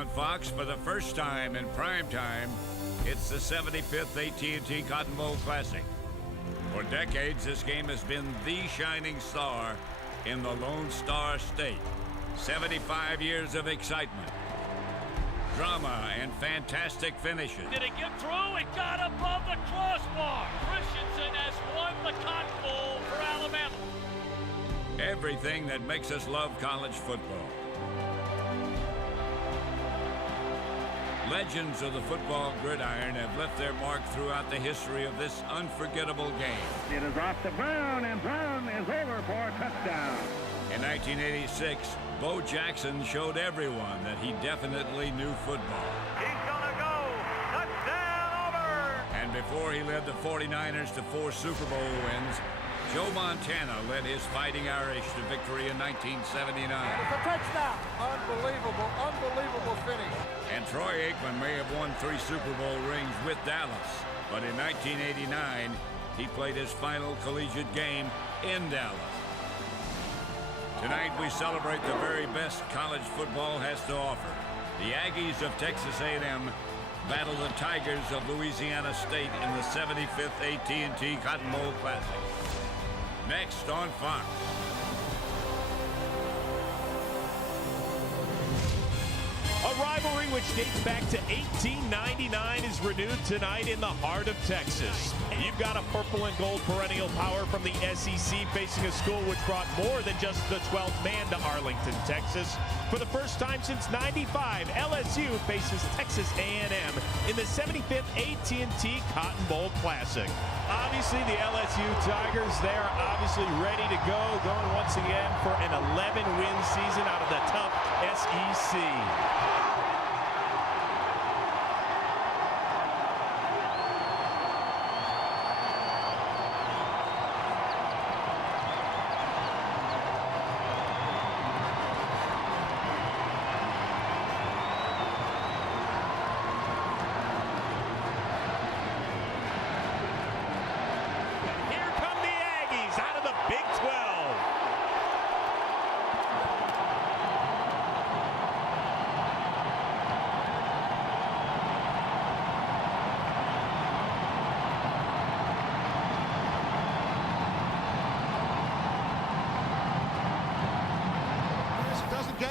on Fox for the first time in prime time, it's the 75th AT&T Cotton Bowl Classic. For decades, this game has been the shining star in the Lone Star State. 75 years of excitement, drama, and fantastic finishes. Did it get through? It got above the crossbar. Christensen has won the Cotton Bowl for Alabama. Everything that makes us love college football. Legends of the football gridiron have left their mark throughout the history of this unforgettable game. It is off to Brown, and Brown is over for a touchdown. In 1986, Bo Jackson showed everyone that he definitely knew football. He's gonna go. Touchdown, Auburn! And before he led the 49ers to 4 Super Bowl wins, Joe Montana led his Fighting Irish to victory in 1979. It's a touchdown. Unbelievable finish. And Troy Aikman may have won 3 Super Bowl rings with Dallas, but in 1989, he played his final collegiate game in Dallas. Tonight, we celebrate the very best college football has to offer. The Aggies of Texas A&M battle the Tigers of Louisiana State in the 75th AT&T Cotton Bowl Classic. Next on Fox. A rivalry which dates back to 1899 is renewed tonight in the heart of Texas. You've got a purple and gold perennial power from the SEC facing a school which brought more than just the 12th man to Arlington, Texas. For the first time since '95, LSU faces Texas A&M in the 75th AT&T Cotton Bowl Classic. Obviously, the LSU Tigers, they are obviously ready to go, going once again for an 11-win season out of the tough SEC.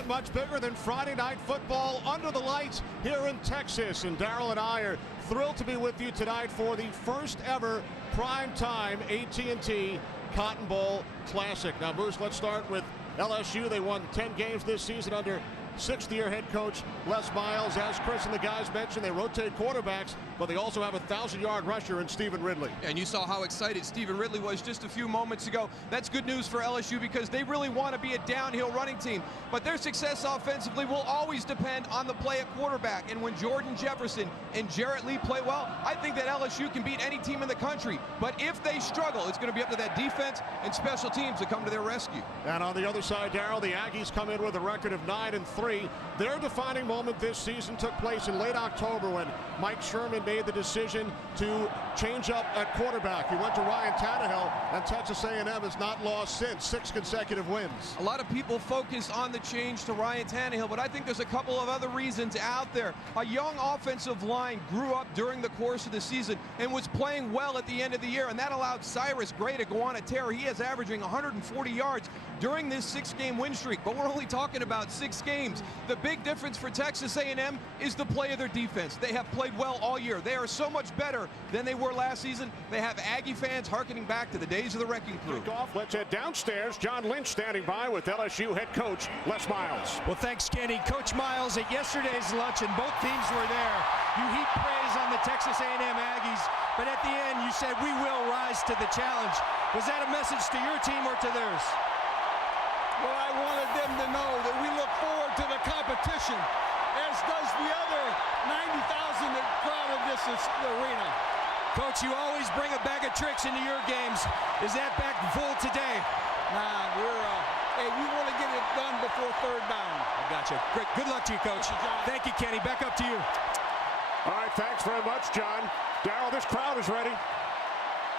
Much bigger than Friday night football under the lights here in Texas. And Darryl and I are thrilled to be with you tonight for the first ever primetime AT&T Cotton Bowl Classic. Now, Bruce, let's start with LSU. They won 10 games this season under sixth-year head coach Les Miles. As Chris and the guys mentioned, they rotate quarterbacks, but they also have a 1,000-yard rusher in Stephen Ridley. And you saw how excited Stephen Ridley was just a few moments ago. That's good news for LSU because they really want to be a downhill running team. But their success offensively will always depend on the play at quarterback. And when Jordan Jefferson and Jarrett Lee play well, I think that LSU can beat any team in the country. But if they struggle, it's going to be up to that defense and special teams to come to their rescue. And on the other side, Darryl, the Aggies come in with a record of 9-3. Their defining moment this season took place in late October when Mike Sherman made the decision to change up at quarterback. He went to Ryan Tannehill, and Texas A&M has not lost since. 6 consecutive wins. A lot of people focus on the change to Ryan Tannehill, but I think there's a couple of other reasons out there. A young offensive line grew up during the course of the season and was playing well at the end of the year, and that allowed Cyrus Gray to go on a tear. He is averaging 140 yards during this 6-game win streak, but we're only talking about 6 games. The big difference for Texas A&M is the play of their defense. They have played well all year. They are so much better than they were last season. They have Aggie fans hearkening back to the days of the wrecking crew. Off. Let's head downstairs. John Lynch standing by with LSU head coach Les Miles. Well, thanks, Kenny. Coach Miles, at yesterday's luncheon, both teams were there. You heap praise on the Texas A&M Aggies, but at the end you said we will rise to the challenge. Was that a message to your team or to theirs? Well, I wanted them to know that we look forward to the competition, as does the other 90,000 that crowded this arena. Coach, you always bring a bag of tricks into your games. Is that back full today? Nah, hey, we want to get it done before third down. I gotcha. Great. Good luck to you, Coach. Thank you, Kenny. Back up to you. All right, thanks very much, John. Darryl, this crowd is ready.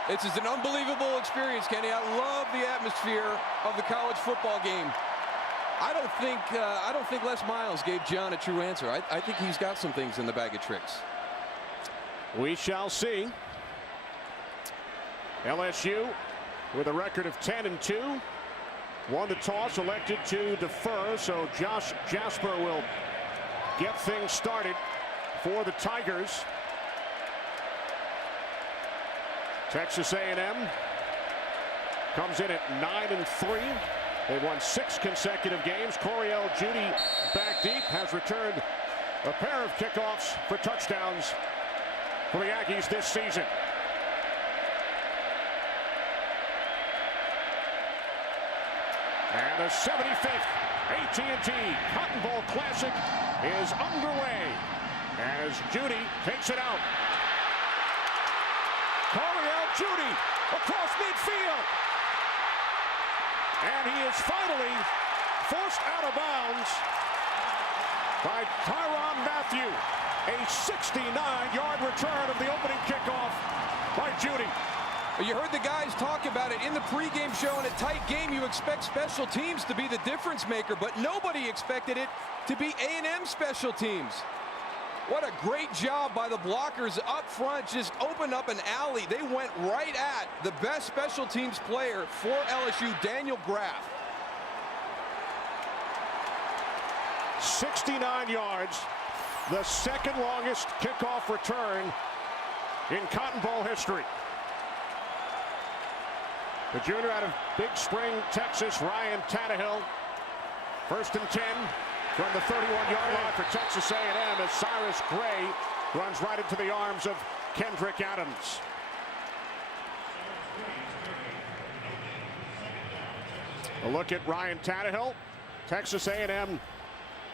It's an unbelievable experience, Kenny. I love the atmosphere of the college football game. I don't think Les Miles gave John a true answer. I think he's got some things in the bag of tricks. We shall see. LSU with a record of 10-2. Won the toss, elected to defer, so Josh Jasper will get things started for the Tigers. Texas A&M comes in at 9-3. They've won 6 consecutive games. Coriel Judy back deep has returned a pair of kickoffs for touchdowns for the Aggies this season. And the 75th AT&T Cotton Bowl Classic is underway as Judy takes it out. Coriel Judy across midfield. And he is finally forced out of bounds by Tyrann Mathieu. A 69-yard return of the opening kickoff by Judy. You heard the guys talk about it in the pregame show. In a tight game, you expect special teams to be the difference maker, but nobody expected it to be A&M special teams. What a great job by the blockers up front. Just opened up an alley. They went right at the best special teams player for LSU, Daniel Graff. 69 yards, the second longest kickoff return in Cotton Bowl history. The junior out of Big Spring, Texas, Ryan Tannehill. 1st and 10 from the 31-yard line for Texas A&M as Cyrus Gray runs right into the arms of Kendrick Adams. A look at Ryan Tannehill. Texas A&M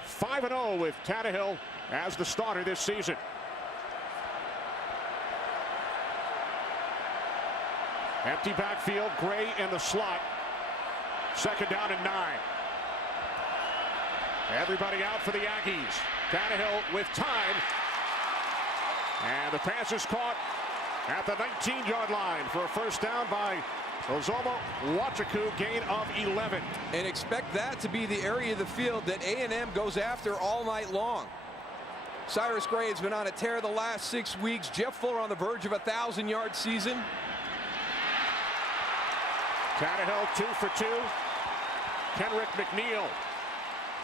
5-0 with Tannehill as the starter this season. Empty backfield, Gray in the slot. 2nd down and 9. Everybody out for the Aggies. Tannehill with time. And the pass is caught at the 19-yard line for a first down by Ozomo Wachaku, gain of 11. And expect that to be the area of the field that A&M goes after all night long. Cyrus Gray has been on a tear the last 6 weeks. Jeff Fuller on the verge of a 1,000-yard season. Tannehill 2 for 2. Kenrick McNeil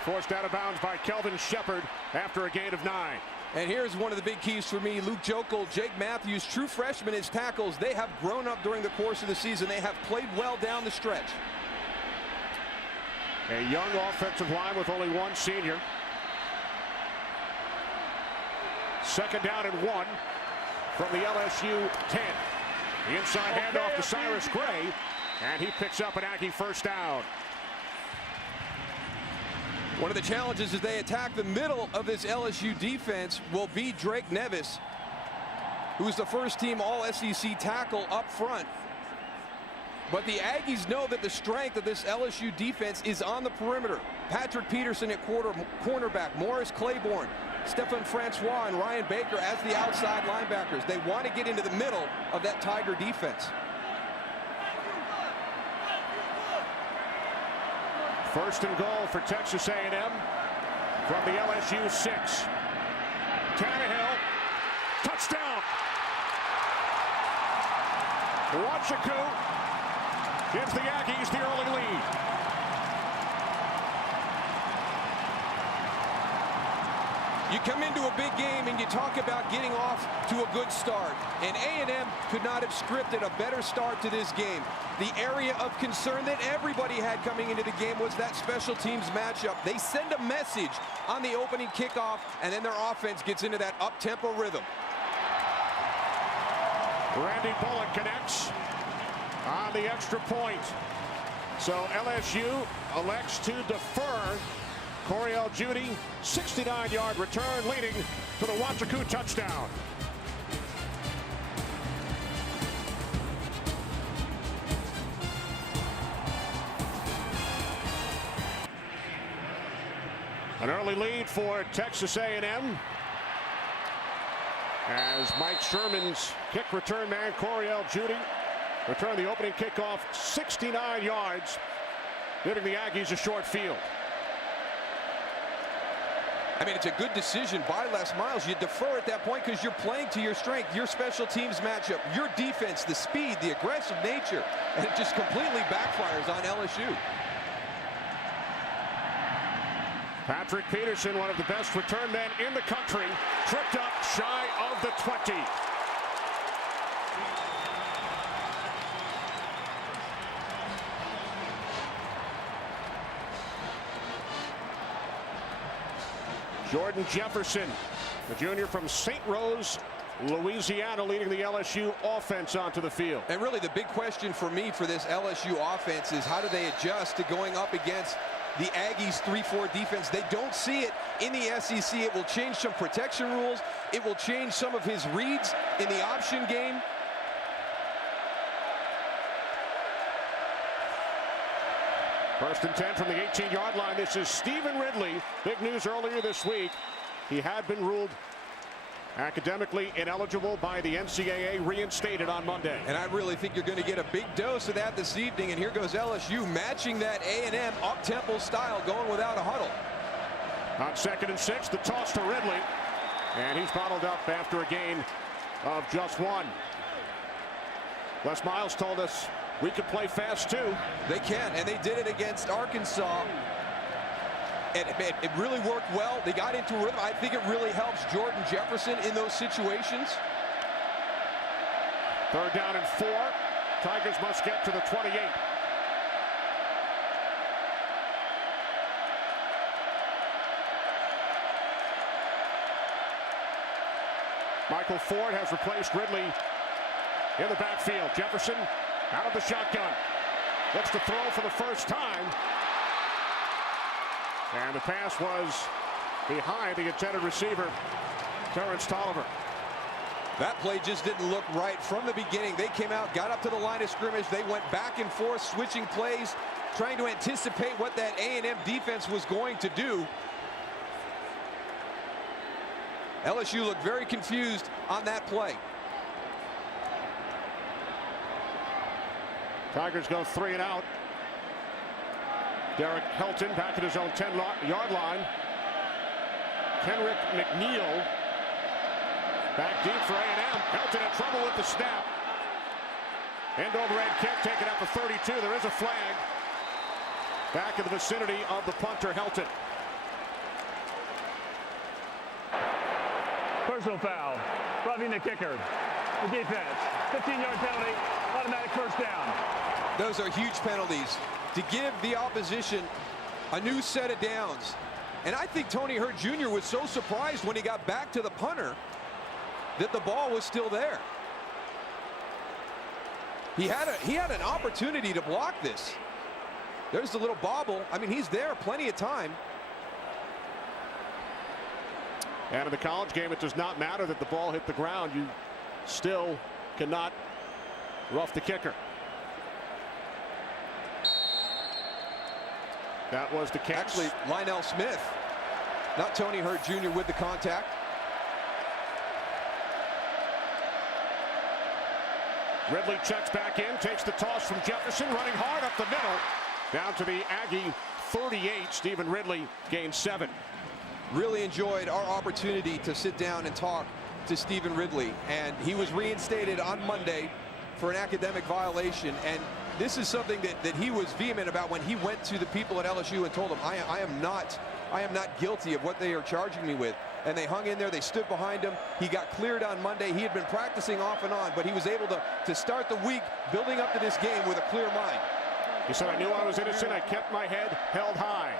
forced out of bounds by Kelvin Shepard after a gain of 9. And here's one of the big keys for me. Luke Jokel, Jake Matthews, true freshmen as tackles. They have grown up during the course of the season. They have played well down the stretch. A young offensive line with only one senior. 2nd down and 1 from the LSU 10. The inside handoff to Cyrus Gray, and he picks up an Aggie first down. One of the challenges as they attack the middle of this LSU defense will be Drake Nevis, who's the first-team All-SEC tackle up front. But the Aggies know that the strength of this LSU defense is on the perimeter. Patrick Peterson at cornerback, Morris Claiborne, Stephen Francois, and Ryan Baker as the outside linebackers. They want to get into the middle of that Tiger defense. First and goal for Texas A&M from the LSU 6. Tannehill, touchdown. Wachaku gives the Aggies the early lead. You come into a big game and you talk about getting off to a good start. And A&M could not have scripted a better start to this game. The area of concern that everybody had coming into the game was that special teams matchup. They send a message on the opening kickoff, and then their offense gets into that up-tempo rhythm. Randy Bullock connects on the extra point. So LSU elects to defer. Coriel Judy, 69-yard return, leading to the Wachaku touchdown. An early lead for Texas A&M as Mike Sherman's kick return man, Coriel Judy, returned the opening kickoff 69 yards, giving the Aggies a short field. I mean, it's a good decision by Les Miles. You defer at that point because you're playing to your strength, your special teams matchup, your defense, the speed, the aggressive nature, and it just completely backfires on LSU. Patrick Peterson, one of the best return men in the country, tripped up shy of the 20. Jordan Jefferson, the junior from St. Rose, Louisiana, leading the LSU offense onto the field. And really the big question for me for this LSU offense is how do they adjust to going up against the Aggies 3-4 defense? They don't see it in the SEC. It will change some protection rules. It will change some of his reads in the option game. First and 10 from the 18-yard line. This is Stephen Ridley. Big news earlier this week. He had been ruled academically ineligible by the NCAA, reinstated on Monday. And I really think you're going to get a big dose of that this evening. And here goes LSU matching that A&M up-tempo style, going without a huddle. On 2nd and 6, the toss to Ridley. And he's bottled up after a gain of just 1. Les Miles told us we could play fast too. They can, and they did it against Arkansas. And it really worked well. They got into a rhythm. I think it really helps Jordan Jefferson in those situations. 3rd down and 4. Tigers must get to the 28. Michael Ford has replaced Ridley in the backfield. Jefferson out of the shotgun. Looks to throw for the first time. And the pass was behind the intended receiver, Terrence Tolliver. That play just didn't look right from the beginning. They came out, got up to the line of scrimmage. They went back and forth, switching plays, trying to anticipate what that A&M defense was going to do. LSU looked very confused on that play. Tigers go 3 and out. Derek Helton back at his own 10-yard line. Kenrick McNeil back deep for A&M. Helton in trouble with the snap. End over end kick taken at the 32. There is a flag. Back in the vicinity of the punter, Helton. Personal foul. Roughing the kicker. The defense. 15-yard penalty. Automatic first down. Those are huge penalties to give the opposition a new set of downs. And I think Tony Hurt Jr. was so surprised when he got back to the punter that the ball was still there. He had an opportunity to block this. There's the little bobble. I mean, he's there plenty of time. And in the college game, it does not matter that the ball hit the ground. You still cannot rough the kicker. That was the catch. Actually, Lionel Smith, not Tony Hurt Jr. with the contact. Ridley checks back in, takes the toss from Jefferson, running hard up the middle. Down to the Aggie 38. Stephen Ridley gains 7. Really enjoyed our opportunity to sit down and talk to Stephen Ridley. And he was reinstated on Monday for an academic violation. And this is something that he was vehement about when he went to the people at LSU and told them, I am not guilty of what they are charging me with. And they hung in there. They stood behind him. He got cleared on Monday. He had been practicing off and on, but he was able to start the week building up to this game with a clear mind. He said, I knew I was innocent. I kept my head held high.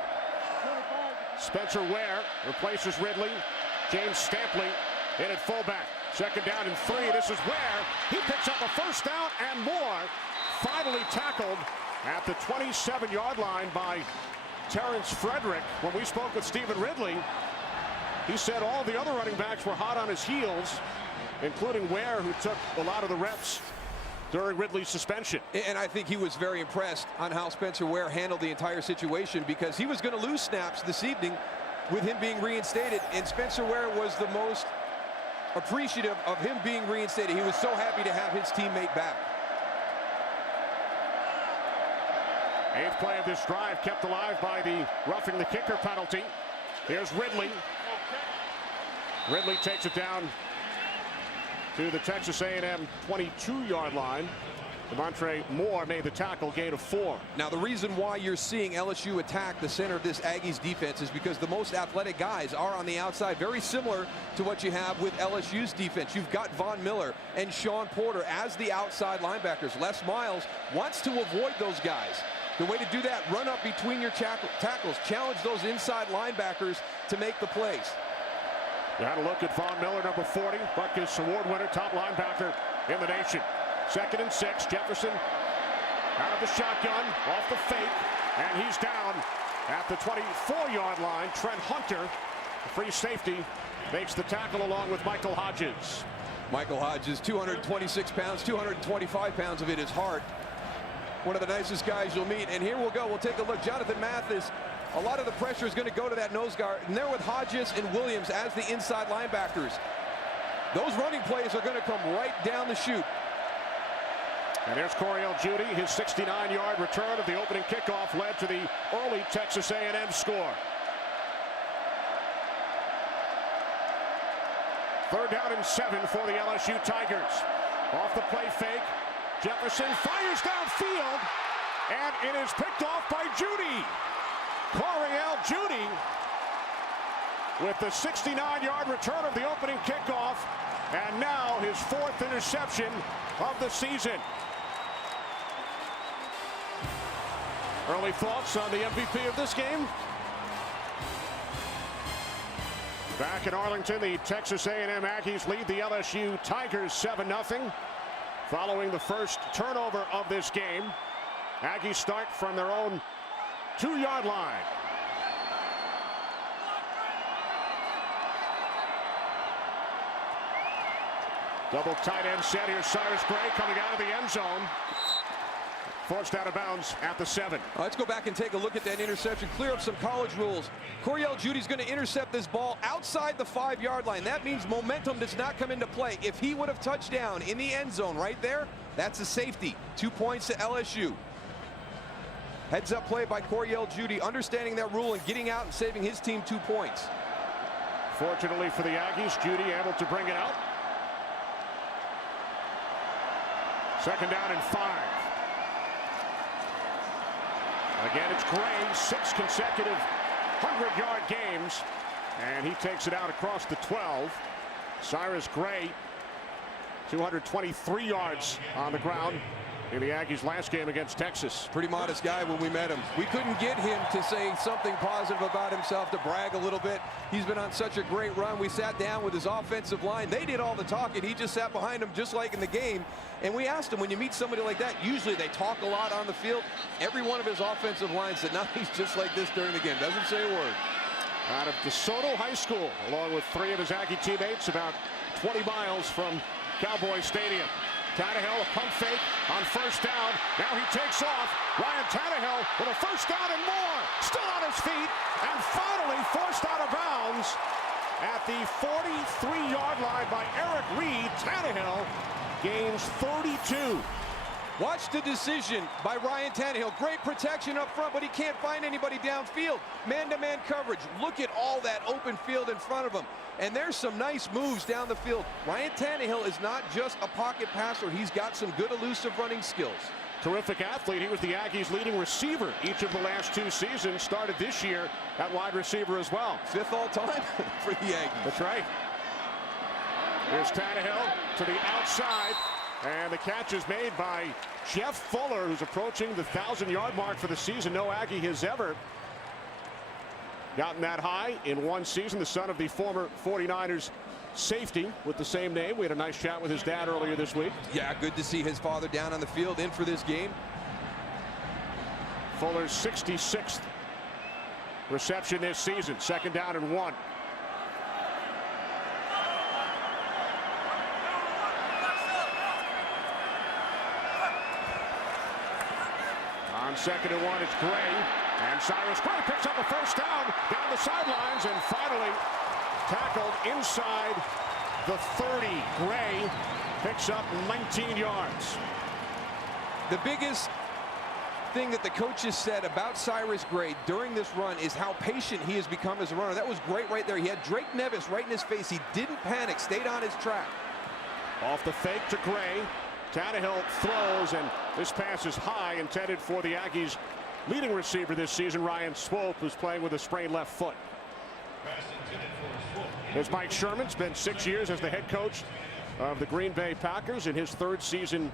Spencer Ware replaces Ridley. James Stampley in at fullback. 2nd down and 3. This is Ware. He picks up a first down and more. Finally tackled at the 27-yard line by Terrence Frederick. When we spoke with Stephen Ridley, he said all the other running backs were hot on his heels, including Ware, who took a lot of the reps during Ridley's suspension. And I think he was very impressed on how Spencer Ware handled the entire situation, because he was going to lose snaps this evening with him being reinstated, and Spencer Ware was the most appreciative of him being reinstated. He was so happy to have his teammate back. 8th play of this drive kept alive by the roughing the kicker penalty. Here's Ridley Ridley takes it down to the Texas A&M 22-yard line. Demontre Moore made the tackle, gain of 4. Now, the reason why you're seeing LSU attack the center of this Aggies defense is because the most athletic guys are on the outside, very similar to what you have with LSU's defense. You've got Von Miller and Sean Porter as the outside linebackers. Les Miles wants to avoid those guys. The way to do that, run up between your tackles, challenge those inside linebackers to make the plays. You had a look at Von Miller, number 40, Butkus Award winner, top linebacker in the nation. 2nd and 6. Jefferson out of the shotgun, off the fake, and he's down at the 24-yard line. Trent Hunter, the free safety, makes the tackle along with Michael Hodges. Michael Hodges, 226 pounds, 225 pounds of it is hard. One of the nicest guys you'll meet. And here we'll go. We'll take a look. Jonathan Mathis, a lot of the pressure is going to go to that nose guard. And they're with Hodges and Williams as the inside linebackers. Those running plays are going to come right down the chute. And there's Coriel Judy. His 69-yard return of the opening kickoff led to the early Texas A&M score. 3rd down and 7 for the LSU Tigers. Off the play fake. Jefferson fires downfield, and it is picked off by Judy. Coriel Judy with the 69-yard return of the opening kickoff, and now his 4th interception of the season. Early thoughts on the MVP of this game? Back in Arlington, the Texas A&M Aggies lead the LSU Tigers 7-0. Following the first turnover of this game, Aggies start from their own 2-yard line. Double tight end set. Here's Cyrus Gray coming out of the end zone. Forced out of bounds at the 7. Let's go back and take a look at that interception. Clear up some college rules. Coriel Judy's going to intercept this ball outside the 5-yard line. That means momentum does not come into play. If he would have touched down in the end zone right there, that's a safety. 2 points to LSU. Heads up play by Coriel Judy, understanding that rule and getting out and saving his team 2 points. Fortunately for the Aggies, Judy able to bring it out. 2nd down and 5. Again, it's Gray, 6 consecutive 100-yard games, and he takes it out across the 12. Cyrus Gray, 223 yards on the ground in the Aggies' last game against Texas. Pretty modest guy when we met him. We couldn't get him to say something positive about himself, to brag a little bit. He's been on such a great run. We sat down with his offensive line. They did all the talking. He just sat behind him just like in the game. And we asked him, when you meet somebody like that, usually they talk a lot on the field. Every one of his offensive lines said, no, he's just like this during the game. Doesn't say a word. Out of DeSoto High School, along with 3 of his Aggie teammates, about 20 miles from Cowboy Stadium. Tannehill, a pump fake on 1st down. Now he takes off. Ryan Tannehill with a 1st down and more. Still on his feet. And finally forced out of bounds at the 43-yard line by Eric Reed. Tannehill gains 32. Watch the decision by Ryan Tannehill. Great protection up front, but he can't find anybody downfield. Man-to-man coverage. Look at all that open field in front of him. And there's some nice moves down the field. Ryan Tannehill is not just a pocket passer. He's got some good elusive running skills. Terrific athlete. He was the Aggies' leading receiver each of the last 2 seasons. Started this year at wide receiver as well. 5th all-time for the Aggies. That's right. Here's Tannehill to the outside. And the catch is made by Jeff Fuller, who's approaching the 1,000-yard mark for the season. No Aggie has ever gotten that high in one season. The son of the former 49ers safety with the same name. We had a nice chat with his dad earlier this week. Yeah, good to see his father down on the field, in for this game. Fuller's 66th reception this season. 2nd down and 1. On 2nd and 1, it's Gray. And Cyrus Gray picks up a 1st down the sidelines, and finally tackled inside the 30. Gray picks up 19 yards. The biggest thing that the coaches said about Cyrus Gray during this run is how patient he has become as a runner. That was great right there. He had Drake Nevis right in his face. He didn't panic, stayed on his track. Off the fake to Gray. Tannehill throws, and this pass is high, intended for the Aggies' leading receiver this season, Ryan Swope, who's playing with a sprained left foot. There's Mike Sherman. Spent 6 years as the head coach of the Green Bay Packers in his 3rd season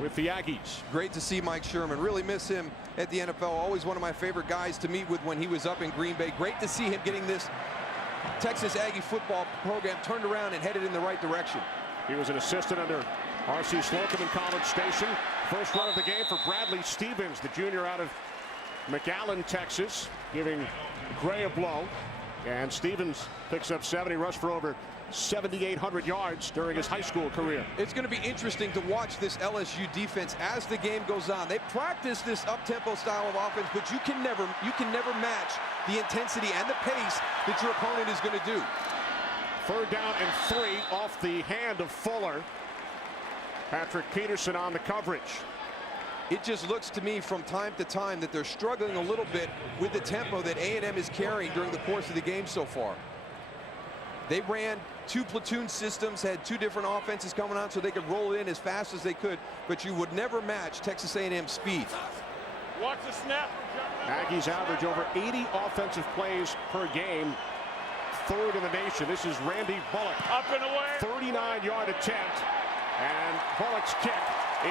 with the Aggies. Great to see Mike Sherman. Really miss him at the NFL. Always one of my favorite guys to meet with when he was up in Green Bay. Great to see him getting this Texas Aggie football program turned around and headed in the right direction. He was an assistant under R.C. Slocum in College Station. First run of the game for Bradley Stevens, the junior out of McAllen, Texas, giving Gray a blow. And Stevens picks up 70, rushed for over 7,800 yards during his high school career. It's going to be interesting to watch this LSU defense as the game goes on. They practice this up-tempo style of offense, but you can never match the intensity and the pace that your opponent is going to do. 3rd down and 3 off the hand of Fuller. Patrick Peterson on the coverage. It just looks to me from time to time that they're struggling a little bit with the tempo that A&M is carrying during the course of the game so far. They ran 2 platoon systems, had 2 different offenses coming on so they could roll in as fast as they could, but you would never match Texas A&M speed. Watch the snap. Aggies average over 80 offensive plays per game, 3rd in the nation. This is Randy Bullock. Up and away. 39-yard attempt, and Bullock's kick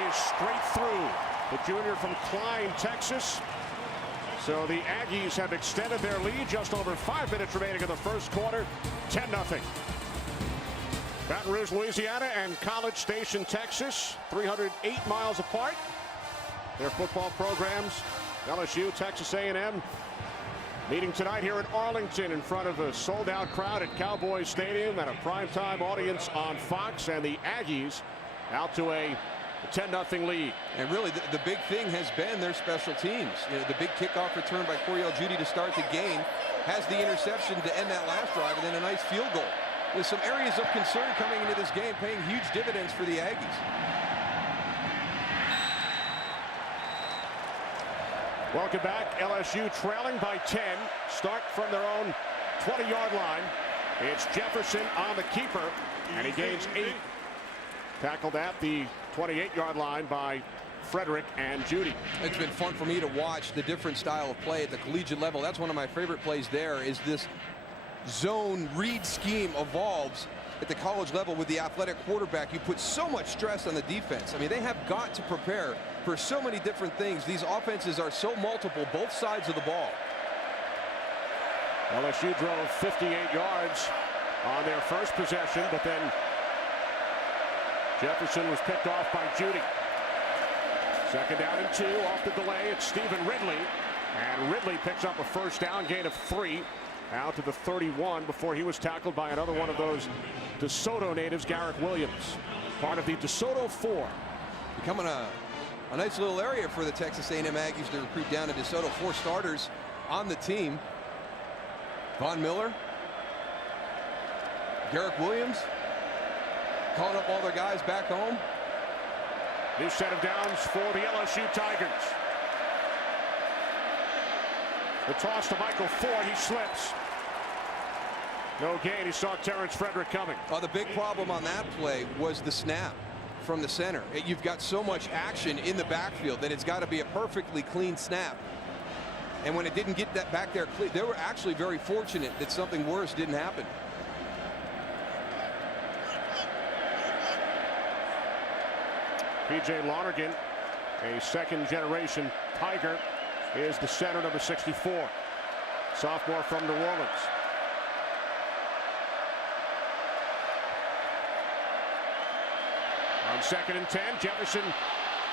is straight through. The junior from Klein, Texas. So the Aggies have extended their lead. Just over 5 minutes remaining in the first quarter. 10-0. Baton Rouge, Louisiana, and College Station, Texas, 308 miles apart. Their football programs, LSU, Texas A&M, meeting tonight here in Arlington in front of a sold-out crowd at Cowboys Stadium and a primetime audience on Fox. And the Aggies out to a 10-0 lead. And really the big thing has been their special teams. You know, the big kickoff return by Coriel Judy to start the game has the interception to end that last drive, and then a nice field goal. There's some areas of concern coming into this game, paying huge dividends for the Aggies. Welcome back. LSU trailing by 10. Start from their own 20-yard line. It's Jefferson on the keeper, and he gains 8. Tackled at the 28-yard line by Frederick and Judy. It's been fun for me to watch the different style of play at the collegiate level. That's one of my favorite plays there, is this zone read scheme evolves at the college level with the athletic quarterback. You put so much stress on the defense. I mean, they have got to prepare for so many different things. These offenses are so multiple, both sides of the ball. LSU drove 58 yards on their first possession, but then Jefferson was picked off by Judy. 2nd down and 2 off the delay. It's Stephen Ridley, and Ridley picks up a first down, gain of 3 out to the 31 before he was tackled by another one of those DeSoto natives, Garrett Williams, part of the DeSoto 4. Becoming a nice little area for the Texas A&M Aggies to recruit down to DeSoto. 4 starters on the team. Von Miller, Garrett Williams, calling up all their guys back home. New set of downs for the LSU Tigers. The toss to Michael Ford. He slips. No gain. He saw Terrence Frederick coming. The big problem on that play was the snap from the center. You've got so much action in the backfield that it's got to be a perfectly clean snap. And when it didn't get that back there clean, they were actually very fortunate that something worse didn't happen. P.J. Lonergan, a second-generation Tiger, is the center, number 64. Sophomore from New Orleans. On 2nd and 10, Jefferson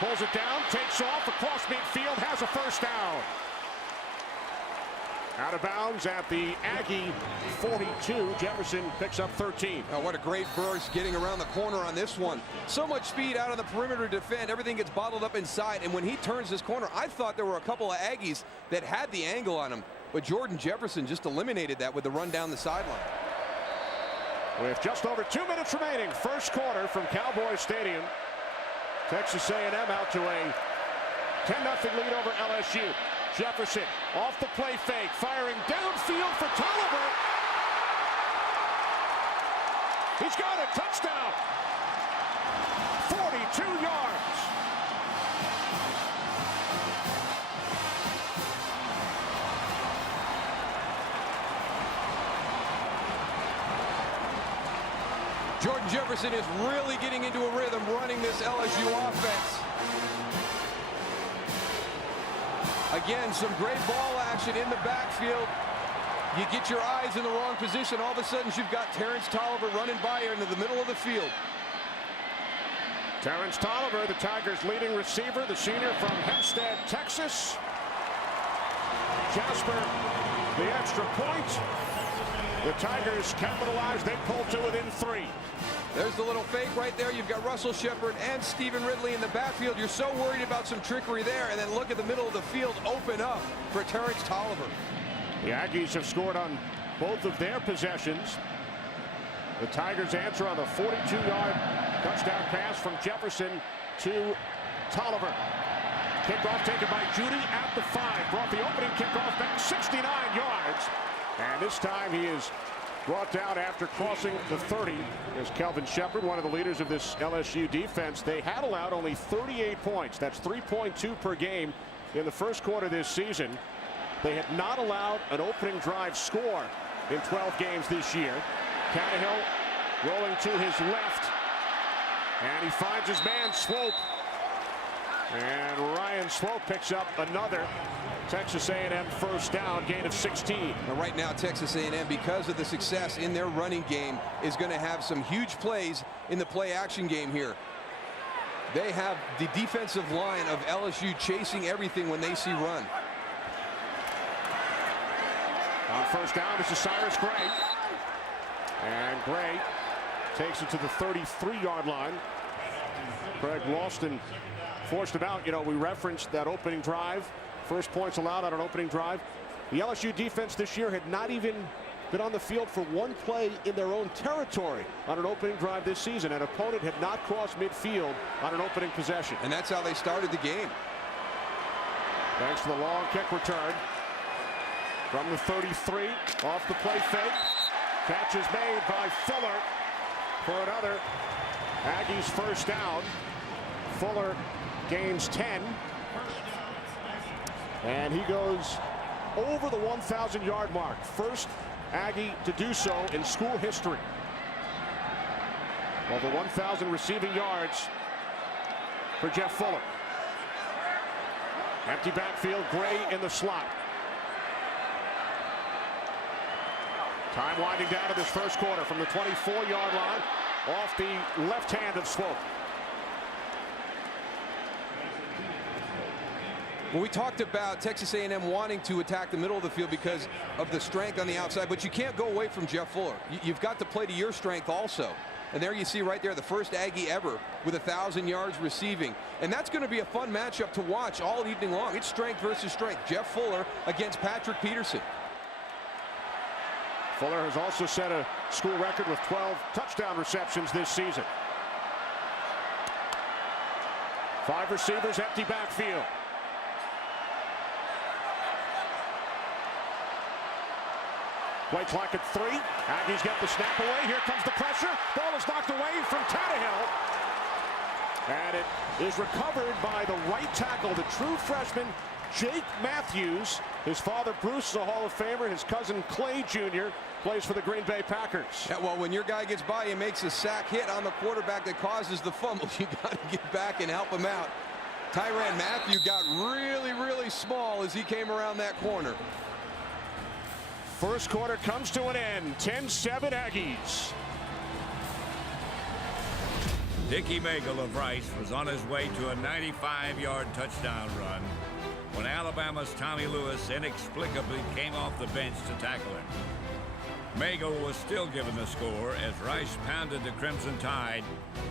pulls it down, takes off across midfield, has a first down. Out of bounds at the Aggie 42. Jefferson picks up 13. Oh, what a great burst getting around the corner on this one. So much speed out of the perimeter to defend. Everything gets bottled up inside. And when he turns this corner, I thought there were a couple of Aggies that had the angle on him. But Jordan Jefferson just eliminated that with the run down the sideline. With just over 2 minutes remaining, first quarter from Cowboys Stadium. Texas A&M out to a 10-0 lead over LSU. Jefferson off the play fake, firing downfield for Tolliver. He's got a touchdown. 42 yards. Jordan Jefferson is really getting into a rhythm running this LSU offense. Again, some great ball action in the backfield. You get your eyes in the wrong position, all of a sudden you've got Terrence Tolliver running by here into the middle of the field. Terrence Tolliver, the Tigers' leading receiver, the senior from Hempstead, Texas. Jasper, the extra point. The Tigers capitalize. They pull to within 3. There's the little fake right there. You've got Russell Shepard and Stephen Ridley in the backfield. You're so worried about some trickery there, and then look at the middle of the field open up for Terrence Tolliver. The Aggies have scored on both of their possessions. The Tigers answer on the 42-yard touchdown pass from Jefferson to Tolliver. Kickoff taken by Judy at the 5. Brought the opening kickoff back 69 yards. And this time he is brought down after crossing the 30. There's Kelvin Shepard, one of the leaders of this LSU defense. They had allowed only 38 points. That's 3.2 per game in the first quarter this season. They had not allowed an opening drive score in 12 games this year. Tannehill rolling to his left. And he finds his man, Swope. And Ryan Swope picks up another Texas A&M first down, gain of 16. And right now, Texas A&M, because of the success in their running game, is going to have some huge plays in the play-action game here. They have the defensive line of LSU chasing everything when they see run. On first down, this is Cyrus Gray. And Gray takes it to the 33-yard line. Craig Lawson forced him out. You know, we referenced that opening drive. First points allowed on an opening drive. The LSU defense this year had not even been on the field for one play in their own territory on an opening drive this season. An opponent had not crossed midfield on an opening possession. And that's how they started the game. Thanks to the long kick return. From the 33, off the play fake. Catch is made by Fuller for another Aggies first down. Fuller gains 10. And he goes over the 1,000-yard mark. First Aggie to do so in school history. Over 1,000 receiving yards for Jeff Fuller. Empty backfield, Gray in the slot. Time winding down to this first quarter from the 24-yard line off the left hand of Swope. Well, we talked about Texas A&M wanting to attack the middle of the field because of the strength on the outside, but you can't go away from Jeff Fuller. You've got to play to your strength also. And there you see right there the first Aggie ever with 1,000 yards receiving. And that's going to be a fun matchup to watch all evening long. It's strength versus strength. Jeff Fuller against Patrick Peterson. Fuller has also set a school record with 12 touchdown receptions this season. 5 receivers, empty backfield. Play clock at 3. Aggies get the snap away. Here comes the pressure. Ball is knocked away from Tannehill. And it is recovered by the right tackle, the true freshman, Jake Matthews. His father, Bruce, is a Hall of Famer. His cousin, Clay Jr., plays for the Green Bay Packers. Yeah, well, when your guy gets by and makes a sack hit on the quarterback that causes the fumble, you got to get back and help him out. Tyrann Mathieu got really, really small as he came around that corner. First quarter comes to an end. 10-7 Aggies. Dickie Megal of Rice was on his way to a 95-yard touchdown run when Alabama's Tommy Lewis inexplicably came off the bench to tackle him. Megal was still given the score as Rice pounded the Crimson Tide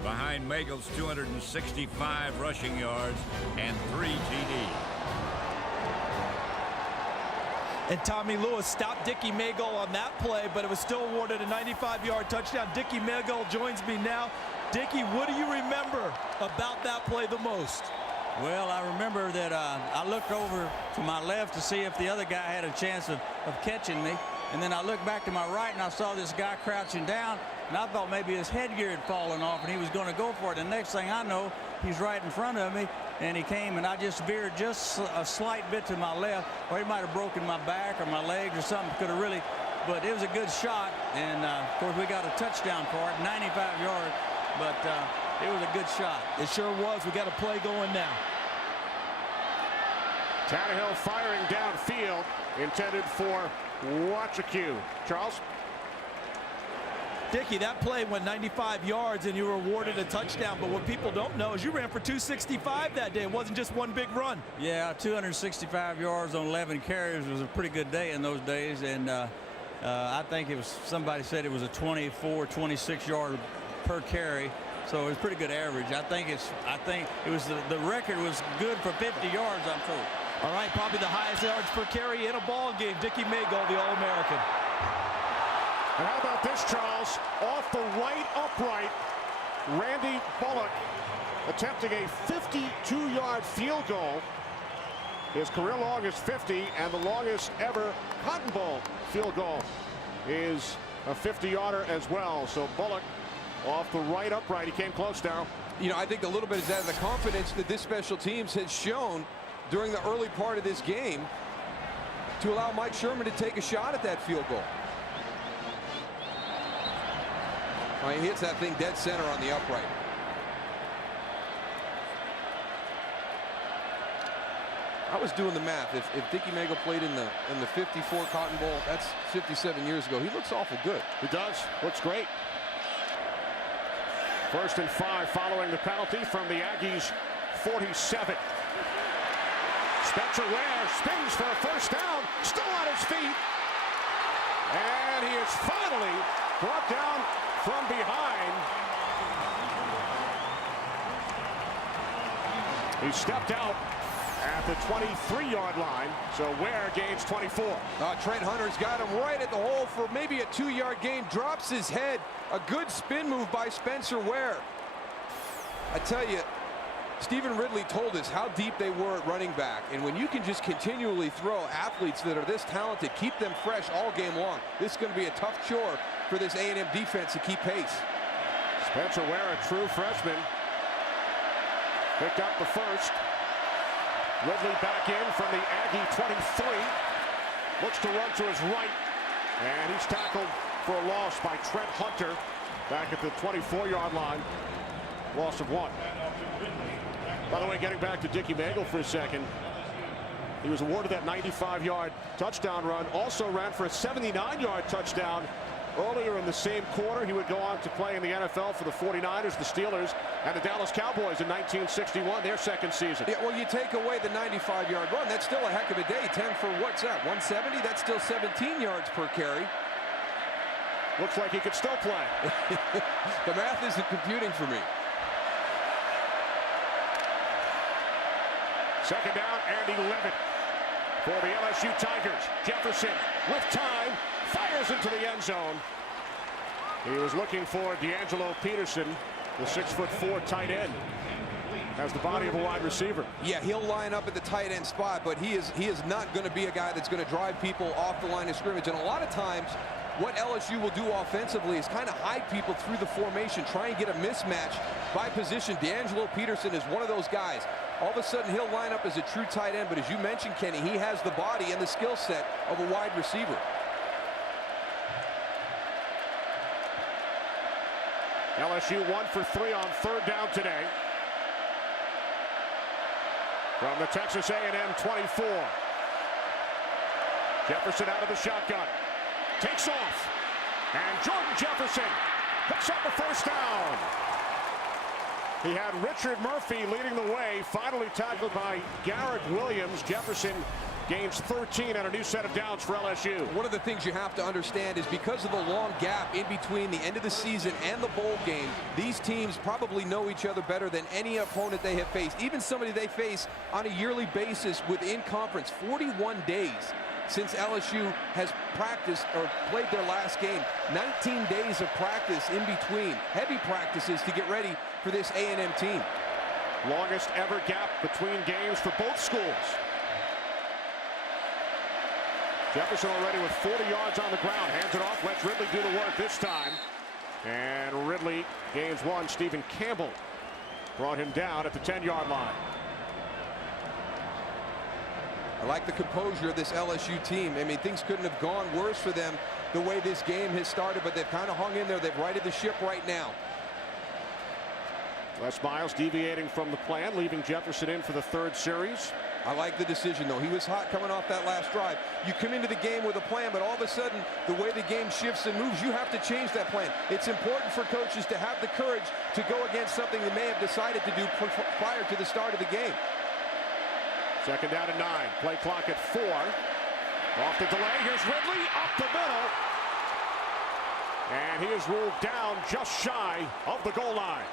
behind Megal's 265 rushing yards and 3 TDs. And Tommy Lewis stopped Dickie Megal on that play, but it was still awarded a 95-yard touchdown. Dickie Megal joins me now. Dickie, what do you remember about that play the most? Well, I remember that I looked over to my left to see if the other guy had a chance of catching me. And then I looked back to my right and I saw this guy crouching down. And I thought maybe his headgear had fallen off and he was going to go for it. And the next thing I know, he's right in front of me. And he came and I just veered just a slight bit to my left. Or he might have broken my back or my legs or something. Could have really, but it was a good shot. And of course, we got a touchdown for it, 95 yards. But it was a good shot. It sure was. We got a play going now. Tannehill firing downfield, intended for Mathieu. Charles? Dickie, that play went 95 yards and you were awarded a touchdown. But what people don't know is you ran for 265 that day. It wasn't just one big run. Yeah, 265 yards on 11 carries was a pretty good day in those days. And I think it was, somebody said it was a 24, 26 yard per carry. So it was pretty good average. I think it was the record was good for 50 yards, I'm told. All right, probably the highest yards per carry in a ball game. Dickie Mago, the All-American. And how about this, Charles? Off the right upright, Randy Bullock attempting a 52-yard field goal. His career long is 50, and the longest ever Cotton Bowl field goal is a 50-yarder as well. So Bullock off the right upright. He came close now. You know, I think a little bit is that of the confidence that this special teams has shown during the early part of this game to allow Mike Sherman to take a shot at that field goal. Oh, he hits that thing dead center on the upright. I was doing the math. If Dickie Mago played in the 54 Cotton Bowl, that's 57 years ago. He looks awful good. He does. Looks great. 1st and 5 following the penalty from the Aggies' 47. Spencer Ware spins for a first down, still on his feet. And he is finally brought down from behind. He stepped out at the 23-yard line, so Ware gains 24. Trent Hunter's got him right at the hole for maybe a 2-yard gain, drops his head. A good spin move by Spencer Ware. I tell you, Stephen Ridley told us how deep they were at running back, and when you can just continually throw athletes that are this talented, keep them fresh all game long, this is going to be a tough chore for this A&M defense to keep pace. Spencer Ware, a true freshman, picked up the first. Ridley back in from the Aggie 23. Looks to run to his right, and he's tackled for a loss by Trent Hunter back at the 24-yard line. Loss of 1. By the way, getting back to Dickie Mago for a second, he was awarded that 95-yard touchdown run. Also ran for a 79-yard touchdown earlier in the same quarter. He would go on to play in the NFL for the 49ers, the Steelers, and the Dallas Cowboys in 1961, their second season. Yeah, well, you take away the 95-yard run, that's still a heck of a day. 10 for what's that, 170? That's still 17 yards per carry. Looks like he could still play. The math isn't computing for me. Second down and 11 for the LSU Tigers. Jefferson with time fires into the end zone. He was looking for D'Angelo Peterson, the 6'4" tight end. Has the body of a wide receiver. Yeah, he'll line up at the tight end spot, but he is not going to be a guy that's going to drive people off the line of scrimmage. And a lot of times, what LSU will do offensively is kind of hide people through the formation, try and get a mismatch by position. D'Angelo Peterson is one of those guys. All of a sudden, he'll line up as a true tight end, but as you mentioned, Kenny, he has the body and the skill set of a wide receiver. LSU 1 for 3 on 3rd down today. From the Texas A&M 24. Jefferson out of the shotgun. Takes off. And Jordan Jefferson picks up the first down. He had Richard Murphy leading the way. Finally tackled by Garrett Williams. Jefferson gains 13 on a new set of downs for LSU. One of the things you have to understand is because of the long gap in between the end of the season and the bowl game, these teams probably know each other better than any opponent they have faced. Even somebody they face on a yearly basis within conference. 41 days since LSU has practiced or played their last game. 19 days of practice in between. Heavy practices to get ready for this A&M team. Longest ever gap between games for both schools. Jefferson already with 40 yards on the ground. Hands it off, lets Ridley do the work this time. And Ridley gains one. Stephen Campbell brought him down at the 10-yard line. I like the composure of this LSU team. I mean, things couldn't have gone worse for them the way this game has started, but they've kind of hung in there. They've righted the ship right now. Les Miles deviating from the plan, leaving Jefferson in for the third series. I like the decision, though. He was hot coming off that last drive. You come into the game with a plan, but all of a sudden, the way the game shifts and moves, you have to change that plan. It's important for coaches to have the courage to go against something they may have decided to do prior to the start of the game. Second down and 9. Play clock at 4. Off the delay. Here's Ridley up the middle. And he is ruled down just shy of the goal line.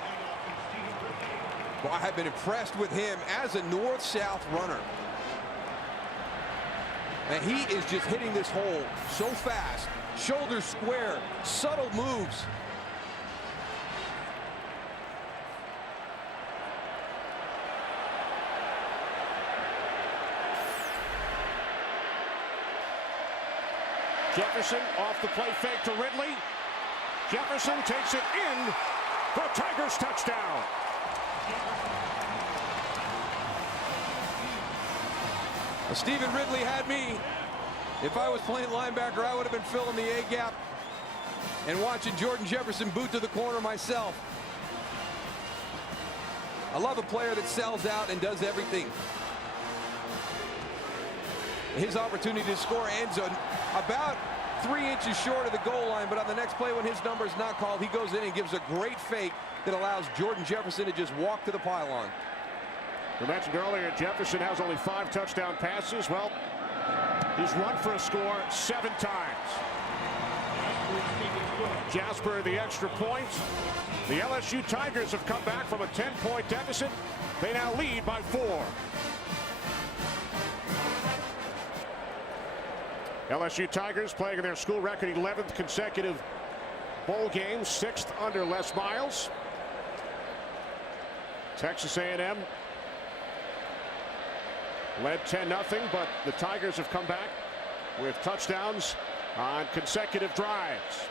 Well, I have been impressed with him as a north-south runner. And he is just hitting this hole so fast. Shoulders square, subtle moves. Jefferson off the play fake to Ridley. Jefferson takes it in for a Tigers touchdown. Well, Stephen Ridley had me. If I was playing linebacker, I would have been filling the A gap and watching Jordan Jefferson boot to the corner myself. I love a player that sells out and does everything. His opportunity to score ends on about 3 inches short of the goal line, but on the next play when his number is not called, he goes in and gives a great fake that allows Jordan Jefferson to just walk to the pylon. We mentioned earlier Jefferson has only 5 touchdown passes. Well, he's run for a score 7 times. Jasper the extra point. The LSU Tigers have come back from a 10-point deficit. They now lead by 4. LSU Tigers playing in their school record 11th consecutive bowl game, 6th under Les Miles. Texas A&M led 10-0, but the Tigers have come back with touchdowns on consecutive drives.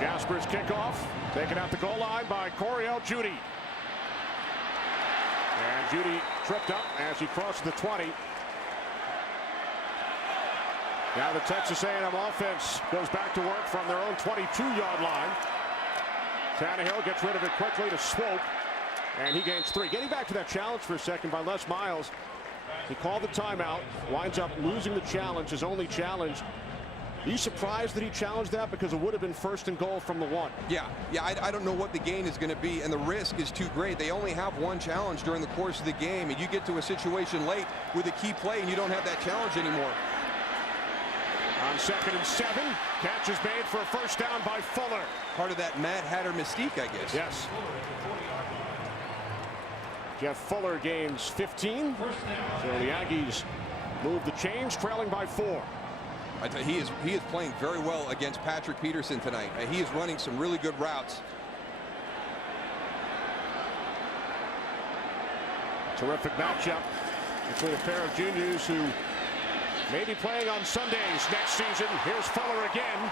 Jasper's kickoff, taken out the goal line by Coriel Judy. And Judy tripped up as he crossed the 20. Now the Texas A&M offense goes back to work from their own 22-yard line. Tannehill gets rid of it quickly to Swope, and he gains 3. Getting back to that challenge for a second by Les Miles. He called the timeout, winds up losing the challenge, his only challenge. Are you surprised that he challenged that? Because it would have been 1st and goal from the 1. Yeah, I don't know what the gain is going to be, and the risk is too great. They only have 1 challenge during the course of the game, and you get to a situation late with a key play, and you don't have that challenge anymore. On 2nd and 7, catch is made for a 1st down by Fuller. Part of that Mad Hatter mystique, I guess. Yes. Jeff Fuller gains 15. So the Aggies move the chains, trailing by 4. I tell you, he is playing very well against Patrick Peterson tonight. He is running some really good routes. Terrific matchup between a pair of juniors who may be playing on Sundays next season. Here's Fuller again.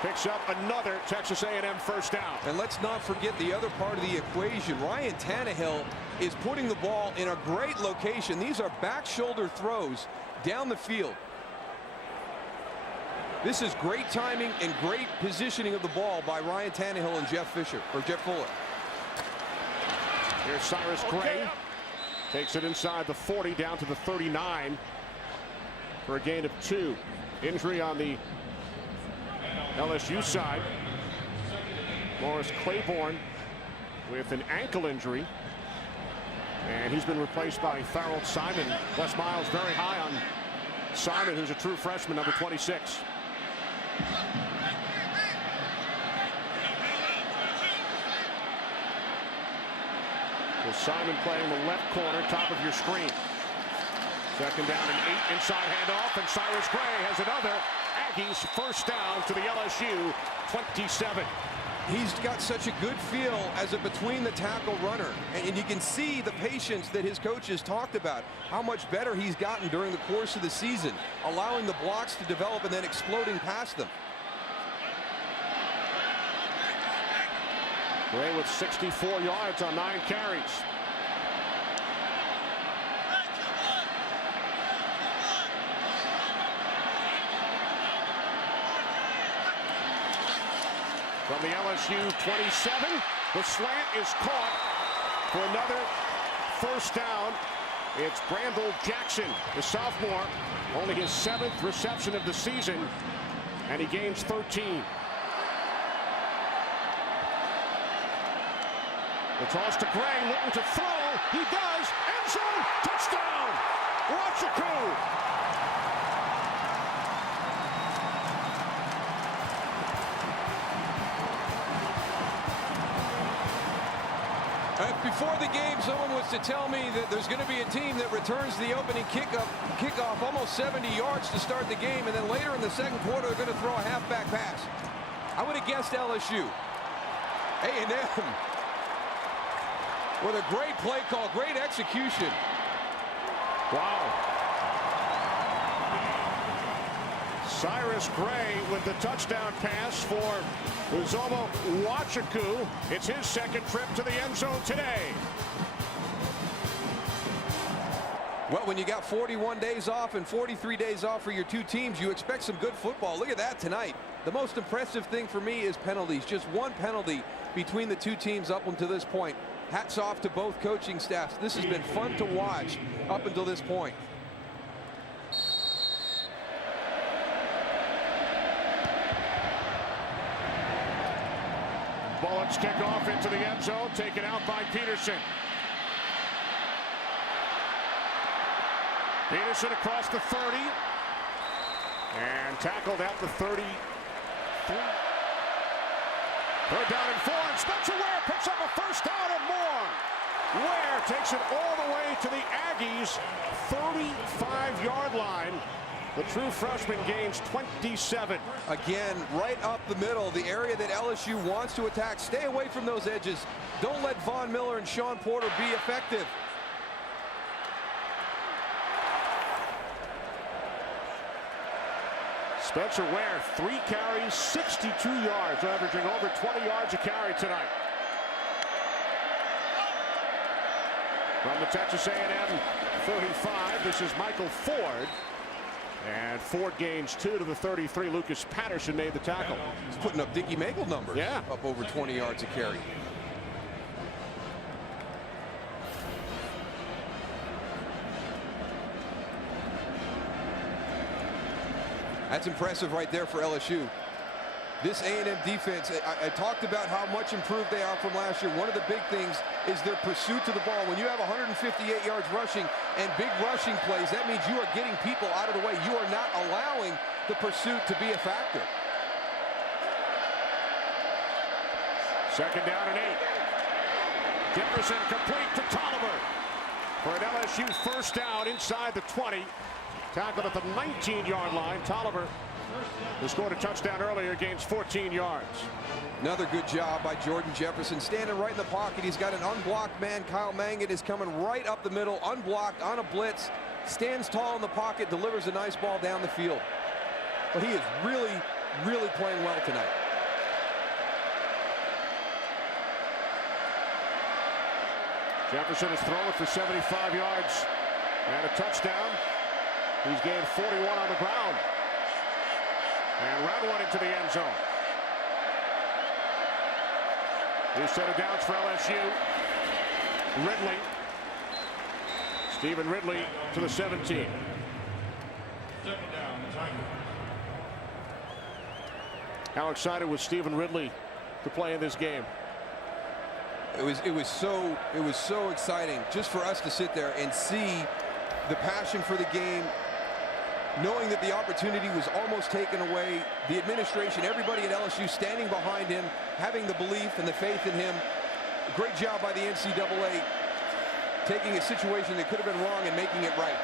Picks up another Texas A&M 1st down. And let's not forget the other part of the equation. Ryan Tannehill is putting the ball in a great location. These are back shoulder throws down the field. This is great timing and great positioning of the ball by Ryan Tannehill and Jeff Fuller. Here's Cyrus Gray. Takes it inside the 40 down to the 39 for a gain of 2. Injury on the LSU side. Morris Claiborne with an ankle injury. And he's been replaced by Farrell Simon. Les Miles very high on Simon, who's a true freshman, number 26. So Simon playing the left corner, top of your screen. Second down and 8, inside handoff, and Cyrus Gray has another. Aggies first down to the LSU 27. He's got such a good feel as a between-the-tackle runner, and you can see the patience that his coaches talked about, how much better he's gotten during the course of the season, allowing the blocks to develop and then exploding past them. Gray with 64 yards on 9 carries. From the LSU 27, the slant is caught for another first down. It's Randall Jackson, the sophomore, only his 7th reception of the season, and he gains 13. The toss to Gray, looking to throw. He does. End zone. Touchdown. Wachaku. Before the game, someone was to tell me that there's going to be a team that returns the opening kickoff almost 70 yards to start the game, and then later in the second quarter, they're going to throw a halfback pass. I would have guessed LSU. A&M with a great play call, great execution. Wow. Cyrus Gray with the touchdown pass for Uzoma Wachaku. It's his second trip to the end zone today. Well, when you got 41 days off and 43 days off for your two teams, you expect some good football. Look at that tonight. The most impressive thing for me is penalties. Just one penalty between the two teams up until this point. Hats off to both coaching staffs. This has been fun to watch up until this point. Bullets kick off into the end zone, taken out by Peterson. Peterson across the 30 and tackled at the 33. Third down and 4, and Spencer Ware picks up a first down and more. Ware takes it all the way to the Aggies' 35-yard line. The true freshman gains 27. Again, right up the middle, the area that LSU wants to attack. Stay away from those edges. Don't let Von Miller and Sean Porter be effective. Spencer Ware, 3 carries, 62 yards, averaging over 20 yards a carry tonight. From the Texas A&M 35, this is Michael Ford. And Ford gains 2 to the 33. Lucas Patterson made the tackle. He's putting up Dickie Magle numbers. Yeah. Up over 20 yards a carry. That's impressive right there for LSU. This A&M defense, I talked about how much improved they are from last year. One of the big things is their pursuit to the ball. When you have 158 yards rushing and big rushing plays, that means you are getting people out of the way. You are not allowing the pursuit to be a factor. Second down and 8. Jefferson complete to Tolliver for an LSU first down inside the 20. Tackled at the 19-yard line. Tolliver, who scored a touchdown earlier, gains 14 yards. Another good job by Jordan Jefferson, standing right in the pocket. He's got an unblocked man. Kyle Mangan is coming right up the middle, unblocked on a blitz, stands tall in the pocket, delivers a nice ball down the field. But he is really, really playing well tonight. Jefferson is throwing for 75 yards and a touchdown. He's gained 41 on the ground. And round one into the end zone. New set of downs for LSU. Ridley. Stephen Ridley to the 17. How excited was Stephen Ridley to play in this game? It was so exciting just for us to sit there and see the passion for the game, knowing that the opportunity was almost taken away. The administration, everybody at LSU standing behind him, having the belief and the faith in him. Great job by the NCAA taking a situation that could have been wrong and making it right.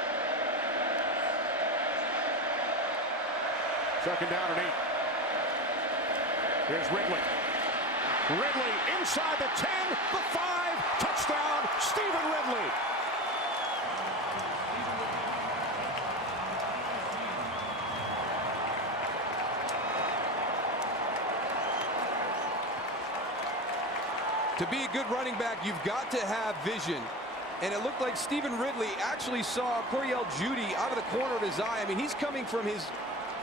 Second down and 8. Here's Ridley. Ridley inside the 10, the 5, touchdown, Stephen Ridley. To be a good running back, you've got to have vision. And it looked like Stephen Ridley actually saw Coriel Judy out of the corner of his eye. I mean, he's coming from his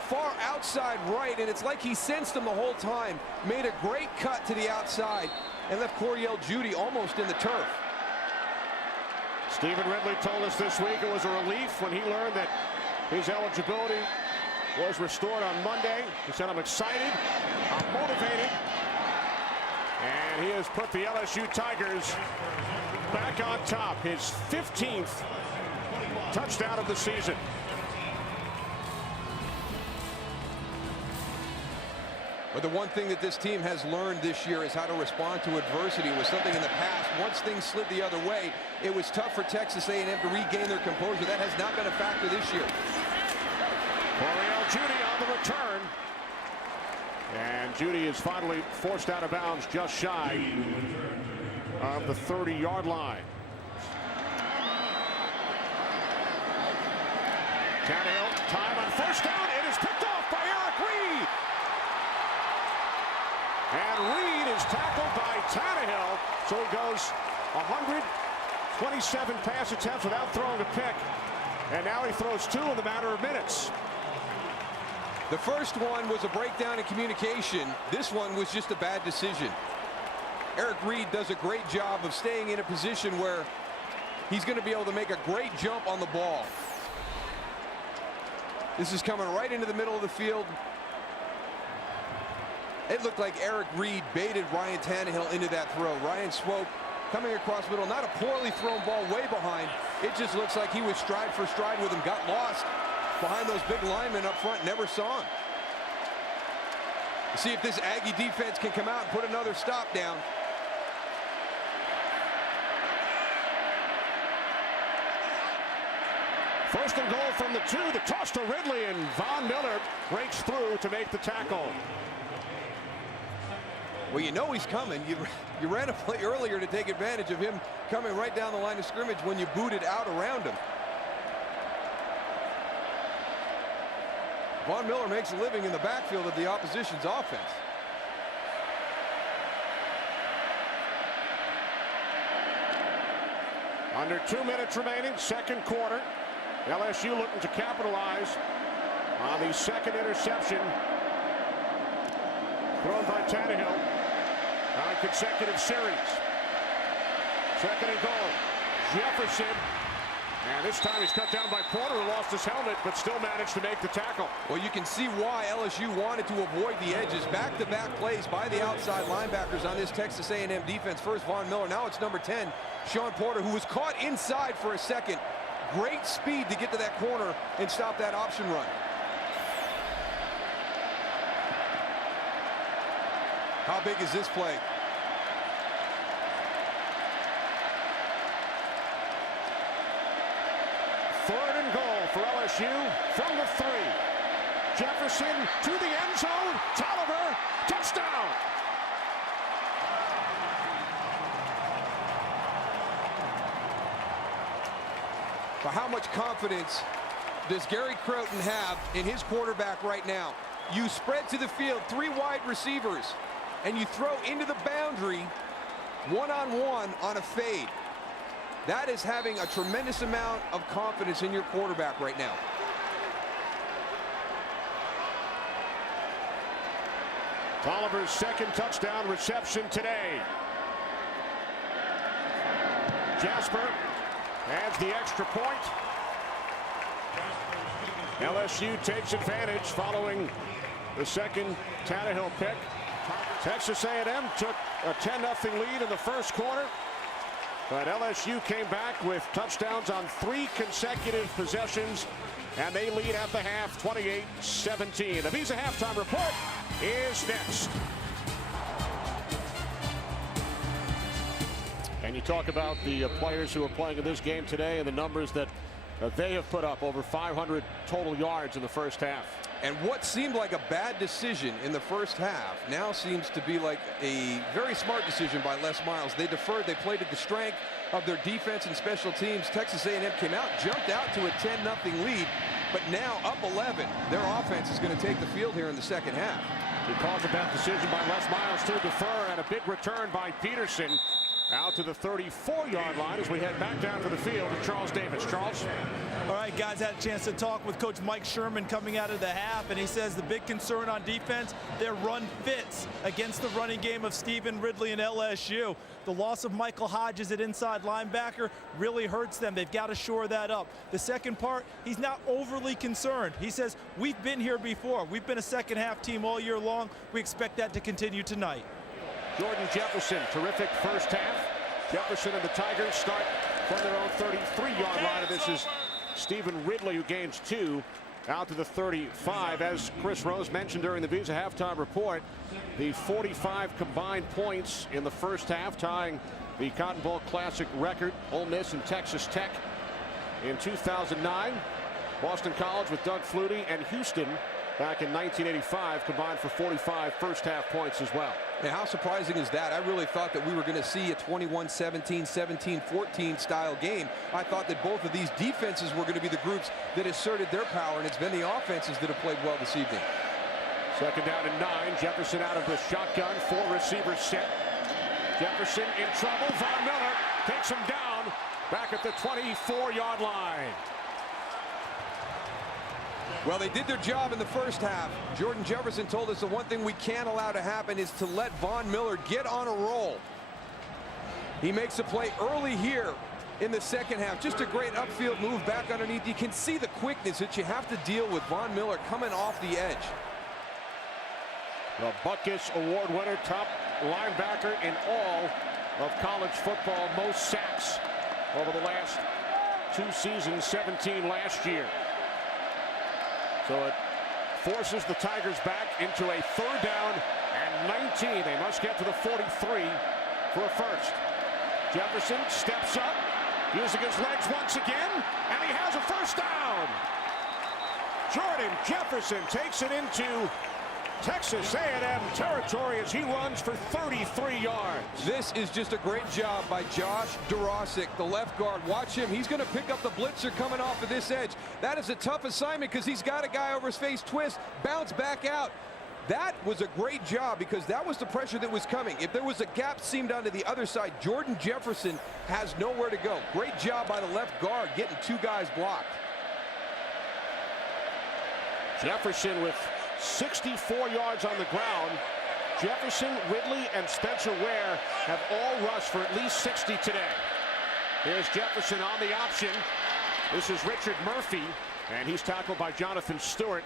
far outside right, and it's like he sensed him the whole time. Made a great cut to the outside and left Coriel Judy almost in the turf. Stephen Ridley told us this week it was a relief when he learned that his eligibility was restored on Monday. He said, "I'm excited, I'm motivated," and he has put the LSU Tigers back on top. His 15th touchdown of the season. But the one thing that this team has learned this year is how to respond to adversity. It was something in the past. Once things slid the other way, it was tough for Texas A&M to regain their composure. That has not been a factor this year. Coriel Judy on the return. And Judy is finally forced out of bounds just shy of the 30-yard line. Tannehill, time on first down. It is picked off by Eric Reed. And Reed is tackled by Tannehill. So he goes 127 pass attempts without throwing a pick. And now he throws 2 in the matter of minutes. The first one was a breakdown in communication. This one was just a bad decision. Eric Reed does a great job of staying in a position where he's going to be able to make a great jump on the ball. This is coming right into the middle of the field. It looked like Eric Reed baited Ryan Tannehill into that throw. Ryan Swope coming across middle, not a poorly thrown ball way behind. It just looks like he was stride for stride with him, got lost behind those big linemen up front, never saw him. See if this Aggie defense can come out and put another stop down. First and goal from the 2, the toss to Ridley, and Von Miller breaks through to make the tackle. Well, you know he's coming. You ran a play earlier to take advantage of him coming right down the line of scrimmage when you booted out around him. Von Miller makes a living in the backfield of the opposition's offense. Under 2 minutes remaining, second quarter. LSU looking to capitalize on the second interception thrown by Tannehill on a consecutive series. Second and goal. Jefferson. And this time he's cut down by Porter, who lost his helmet, but still managed to make the tackle. Well, you can see why LSU wanted to avoid the edges. Back-to-back plays by the outside linebackers on this Texas A&M defense. First Von Miller, now it's number 10, Sean Porter, who was caught inside for a second. Great speed to get to that corner and stop that option run. How big is this play? Third and goal for LSU from the 3. Jefferson to the end zone. Tolliver, touchdown. But how much confidence does Gary Croton have in his quarterback right now? You spread to the field, 3 wide receivers, and you throw into the boundary one-on-one on a fade. That is having a tremendous amount of confidence in your quarterback right now. Tolliver's second touchdown reception today. Jasper adds the extra point. LSU takes advantage following the second Tannehill pick. Texas A&M took a 10-0 lead in the first quarter, but LSU came back with touchdowns on 3 consecutive possessions, and they lead at the half 28-17. The Visa halftime report is next. And you talk about the players who are playing in this game today and the numbers that they have put up, over 500 total yards in the first half. And what seemed like a bad decision in the first half now seems to be like a very smart decision by Les Miles. They deferred. They played at the strength of their defense and special teams. Texas A&M came out, jumped out to a 10-0 lead, but now up 11. Their offense is going to take the field here in the second half. Because of that decision by Les Miles to defer, and a big return by Peterson out to the 34-yard line as we head back down to the field to Charles Davis. Charles? All right, guys, had a chance to talk with Coach Mike Sherman coming out of the half, and he says the big concern on defense, their run fits against the running game of Stephen Ridley and LSU. The loss of Michael Hodges at inside linebacker really hurts them. They've got to shore that up. The second part, he's not overly concerned. He says, we've been here before. We've been a second half team all year long. We expect that to continue tonight. Jordan Jefferson, terrific first half. Jefferson and the Tigers start from their own 33-yard line. And this is Stephen Ridley, who gains 2 out to the 35. As Chris Rose mentioned during the Visa halftime report, the 45 combined points in the first half, tying the Cotton Bowl Classic record. Ole Miss and Texas Tech in 2009. Boston College with Doug Flutie and Houston back in 1985 combined for 45 first half points as well. Now, how surprising is that? I really thought that we were going to see a 21-17, 17-14 style game. I thought that both of these defenses were going to be the groups that asserted their power, and it's been the offenses that have played well this evening. Second down and 9. Jefferson out of the shotgun. 4 receivers set. Jefferson in trouble. Von Miller takes him down back at the 24-yard line. Well, they did their job in the first half. Jordan Jefferson told us the one thing we can't allow to happen is to let Von Miller get on a roll. He makes a play early here in the second half. Just a great upfield move back underneath. You can see the quickness that you have to deal with Von Miller coming off the edge. The Butkus Award winner, top linebacker in all of college football, most sacks over the last 2 seasons, 17 last year. So it forces the Tigers back into a 3rd down and 19. They must get to the 43 for a first. Jefferson steps up, using his legs once again, and he has a first down. Jordan Jefferson takes it into Texas A&M territory as he runs for 33 yards. This is just a great job by Josh Durasic, the left guard. Watch him. He's going to pick up the blitzer coming off of this edge. That is a tough assignment because he's got a guy over his face, twist, bounce back out. That was a great job because that was the pressure that was coming. If there was a gap seamed onto the other side, Jordan Jefferson has nowhere to go. Great job by the left guard getting 2 guys blocked. Jefferson with 64 yards on the ground. Jefferson, Ridley, and Spencer Ware have all rushed for at least 60 today. Here's Jefferson on the option. This is Richard Murphy, and he's tackled by Jonathan Stewart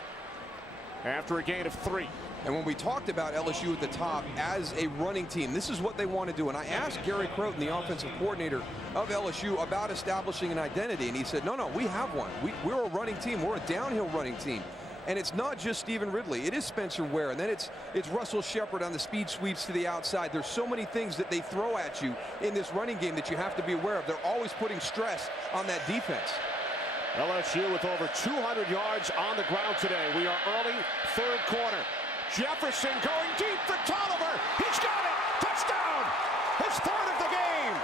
after a gain of 3. And when we talked about LSU at the top as a running team, this is what they want to do. And I asked Gary Croton, the offensive coordinator of LSU, about establishing an identity. And he said, no, we have one. We're a running team. We're a downhill running team. And it's not just Stephen Ridley. It is Spencer Ware. And then it's Russell Shepard on the speed sweeps to the outside. There's so many things that they throw at you in this running game that you have to be aware of. They're always putting stress on that defense. LSU with over 200 yards on the ground today. We are early 3rd quarter. Jefferson going deep for Tolliver. He's got it. Touchdown. His 3rd of the game.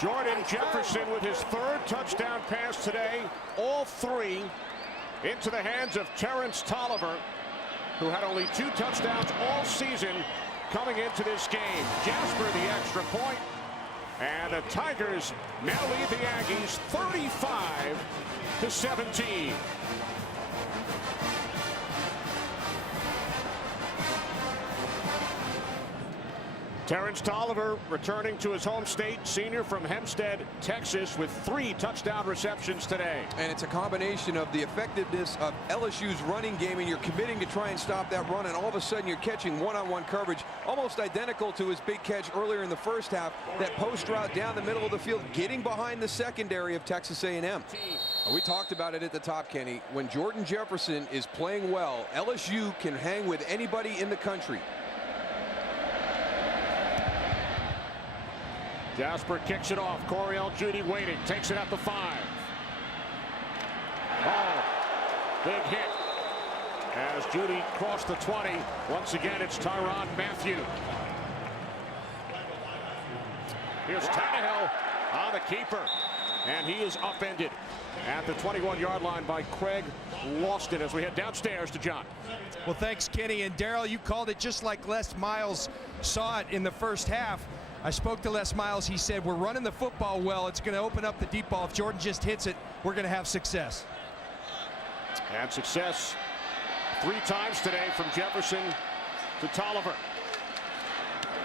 Jordan Jefferson with his 3rd touchdown pass today. All 3 into the hands of Terrence Tolliver, who had only 2 touchdowns all season coming into this game. Jasper the extra point. And the Tigers now lead the Aggies 35-17. Terrence Tolliver returning to his home state, senior from Hempstead, Texas, with 3 touchdown receptions today. And it's a combination of the effectiveness of LSU's running game, and you're committing to try and stop that run, and all of a sudden you're catching one-on-one coverage almost identical to his big catch earlier in the first half. That post route down the middle of the field, getting behind the secondary of Texas A&M. We talked about it at the top, Kenny. When Jordan Jefferson is playing well, LSU can hang with anybody in the country. Jasper kicks it off. Coriel Judy waiting. Takes it at the 5. Oh, big hit. As Judy crossed the 20. Once again, it's Tyrann Mathieu. Here's Tannehill on the keeper. And he is upended at the 21-yard line by Craig. Lost it as we head downstairs to John. Well, thanks, Kenny. And Daryl, you called it just like Les Miles saw it in the first half. I spoke to Les Miles. He said, we're running the football well. It's going to open up the deep ball. If Jordan just hits it, we're going to have success. And success 3 times today from Jefferson to Tolliver.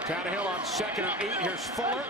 Tannehill on 2nd and 8. Here's Fuller.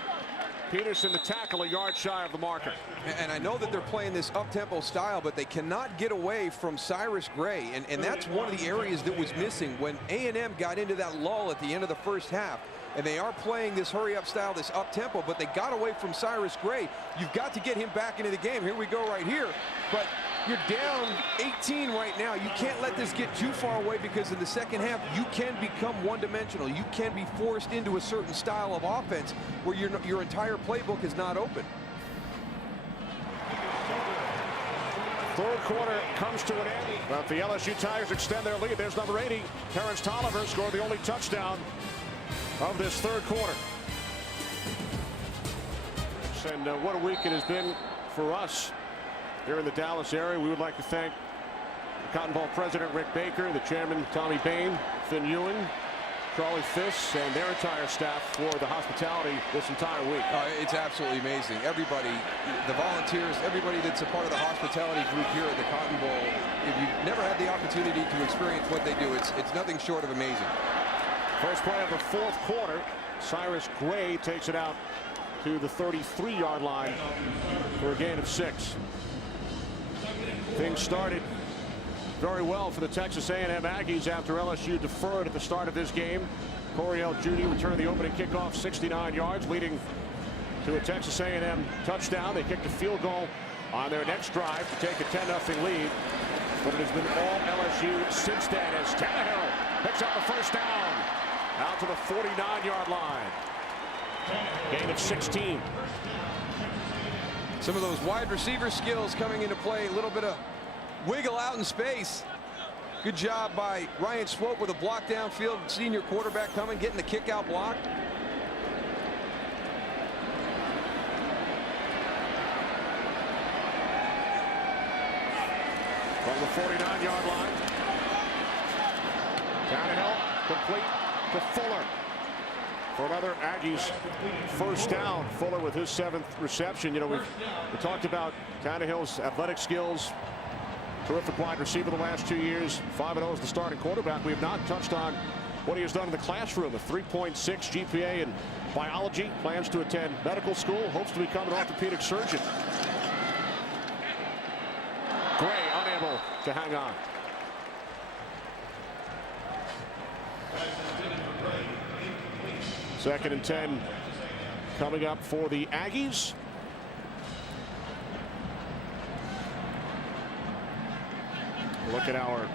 Peterson the tackle, a yard shy of the marker. And I know that they're playing this up-tempo style, but they cannot get away from Cyrus Gray. And that's one of the areas that was missing when A&M got into that lull at the end of the first half. And they are playing this hurry-up style, this up-tempo, but they got away from Cyrus Gray. You've got to get him back into the game. Here we go right here. But you're down 18 right now. You can't let this get too far away, because in the second half, you can become one-dimensional. You can be forced into a certain style of offense where your entire playbook is not open. Third quarter comes to an end, but the LSU Tigers extend their lead. There's number 80, Terrence Tolliver, scored the only touchdown of this third quarter. And what a week it has been for us here in the Dallas area. We would like to thank the Cotton Bowl president Rick Baker, the chairman Tommy Bain, Finn Ewing, Charlie Fiss, and their entire staff for the hospitality this entire week. It's absolutely amazing. Everybody, the volunteers, everybody that's a part of the hospitality group here at the Cotton Bowl, if you've never had the opportunity to experience what they do, it's nothing short of amazing. First play of the fourth quarter, Cyrus Gray takes it out to the 33-yard line for a gain of 6. Things started very well for the Texas A&M Aggies after LSU deferred at the start of this game. Coriel Judy returned the opening kickoff 69 yards, leading to a Texas A&M touchdown. They kicked a field goal on their next drive to take a 10-0 lead. But it has been all LSU since then as Tannehill picks up the first down out to the 49-yard line. Gain of 16. Some of those wide receiver skills coming into play. A little bit of wiggle out in space. Good job by Ryan Swope with a block downfield. Senior quarterback coming, getting the kick out block. From the 49-yard line. Tannehill complete to Fuller for another Aggies first down. Fuller with his 7th reception. You know, we talked about Tannehill's athletic skills. Terrific wide receiver the last 2 years. 5-0 as the starting quarterback. We have not touched on what he has done in the classroom. A 3.6 GPA in biology. Plans to attend medical school. Hopes to become an orthopedic surgeon. Gray unable to hang on. Second and 10 coming up for the Aggies. Look at our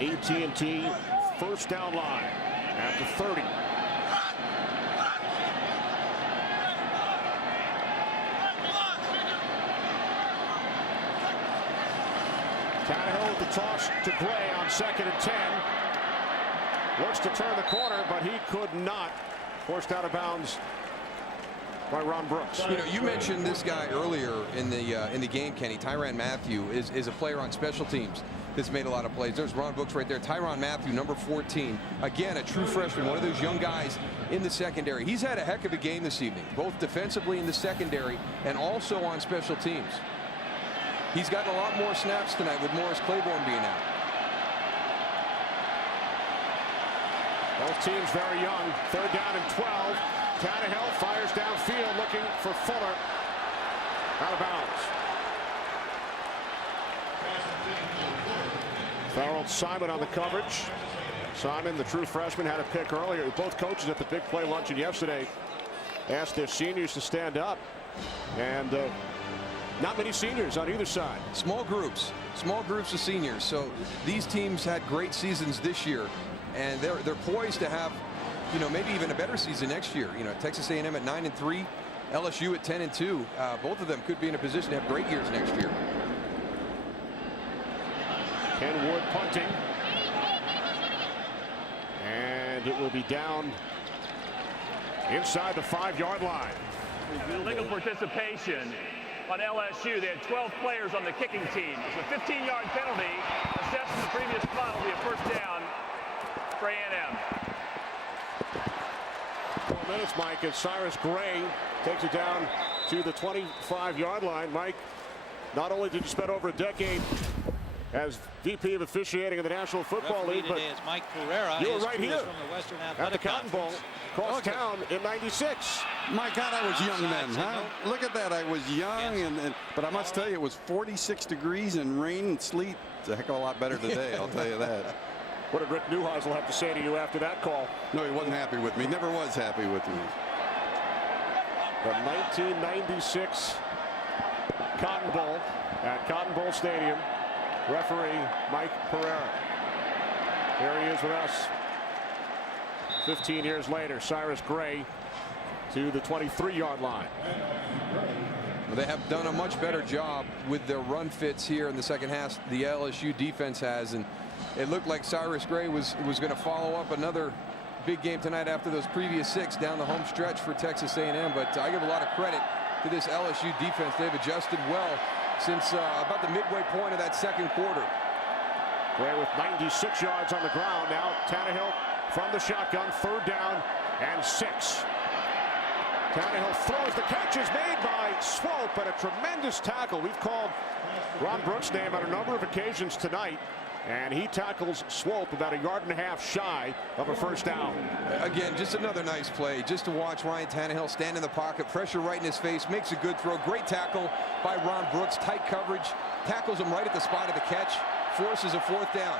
AT&T first down line at the 30. Tannehill with the toss to Gray on 2nd and 10. Looks to turn the corner, but he could not. Forced out of bounds by Ron Brooks. You know, you mentioned this guy earlier in the game, Kenny. Tyrann Mathieu is a player on special teams that's made a lot of plays. There's Ron Brooks right there. Tyrann Mathieu, number 14. Again, a true freshman, one of those young guys in the secondary. He's had a heck of a game this evening, both defensively in the secondary and also on special teams. He's gotten a lot more snaps tonight with Morris Claiborne being out. Both teams very young. 3rd down and 12. Tannehill fires downfield looking for Fuller. Out of bounds. Farrell Simon on the coverage. Simon, the true freshman, had a pick earlier. Both coaches at the big play luncheon yesterday asked their seniors to stand up. And not many seniors on either side. Small groups of seniors. So these teams had great seasons this year, and they're poised to have, you know, maybe even a better season next year. You know, Texas A&M at 9-3, LSU at 10-2. Both of them could be in a position to have great years next year. Ken Wood punting, and it will be down inside the 5-yard line. Legal participation on LSU. They had 12 players on the kicking team. It's a 15-yard penalty. Assessed in the previous punt will be a first down for A&M. 4 minutes, Mike, as Cyrus Gray takes it down to the 25-yard line. Mike, not only did you spend over a decade as VP of officiating in the National Football League, but is Mike Pereira. you were right here from the Western at the Cotton Bowl across town in '96. My God, I was young then, huh? Look at that. I was young, but I must tell you, it was 46 degrees and rain and sleet. It's a heck of a lot better today, I'll tell you that. What did Rick Neuheisel have to say to you after that call? No, he wasn't happy with me. Never was happy with me. The 1996 Cotton Bowl at Cotton Bowl Stadium. Referee Mike Pereira. Here he is with us. 15 years later, Cyrus Gray to the 23-yard line. Well, they have done a much better job with their run fits here in the second half. The LSU defense has, and it looked like Cyrus Gray was going to follow up another big game tonight after those previous 6 down the home stretch for Texas A&M. But I give a lot of credit to this LSU defense. They've adjusted well since about the midway point of that second quarter. Gray with 96 yards on the ground. Now Tannehill from the shotgun, 3rd down and 6. Tannehill throws. The catch is made by Swope, but a tremendous tackle. We've called Ron Brooks' name on a number of occasions tonight, and he tackles Swope about 1.5 yards shy of a first down. Again, just another nice play. Just to watch Ryan Tannehill stand in the pocket, pressure right in his face, makes a good throw. Great tackle by Ron Brooks. Tight coverage, tackles him right at the spot of the catch, forces a 4th down.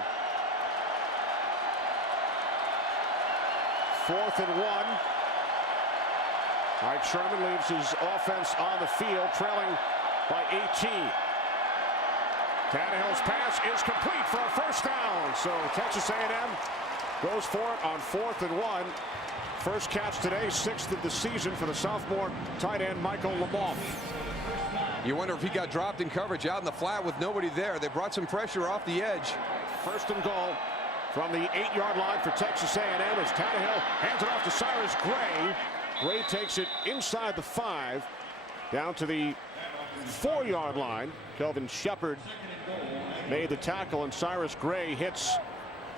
4th and 1. Mike Sherman leaves his offense on the field, trailing by 18. Tannehill's pass is complete for a first down. So Texas A&M goes for it on 4th and 1. First catch today, 6th of the season for the sophomore tight end Michael Lamont. You wonder if he got dropped in coverage out in the flat with nobody there. They brought some pressure off the edge. 1st and goal from the 8-yard line for Texas A&M as Tannehill hands it off to Cyrus Gray. Gray takes it inside the 5 down to the 4-yard line. Kelvin Shepard made the tackle, and Cyrus Gray hits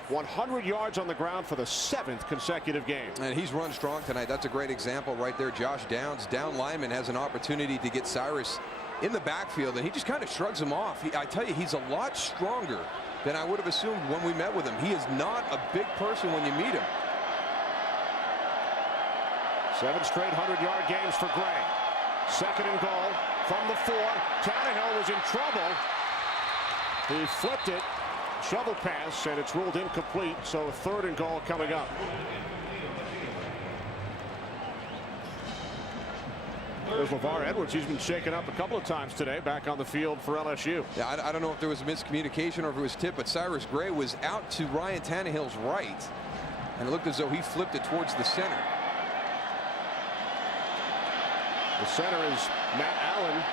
100 yards on the ground for the 7th consecutive game. And he's run strong tonight. That's a great example right there. Josh Downs, down lineman, has an opportunity to get Cyrus in the backfield, and he just kind of shrugs him off. I tell you, he's a lot stronger than I would have assumed when we met with him. He is not a big person when you meet him. 7 straight 100-yard games for Gray. 2nd and goal from the 4. Tannehill was in trouble. He flipped it, shovel pass, and it's ruled incomplete. So 3rd and goal coming up. There's LeVar Edwards. He's been shaken up a couple of times today, back on the field for LSU. Yeah, I don't know if there was a miscommunication or if it was tipped, but Cyrus Gray was out to Ryan Tannehill's right, and it looked as though he flipped it towards the center. The center is Matt Allen,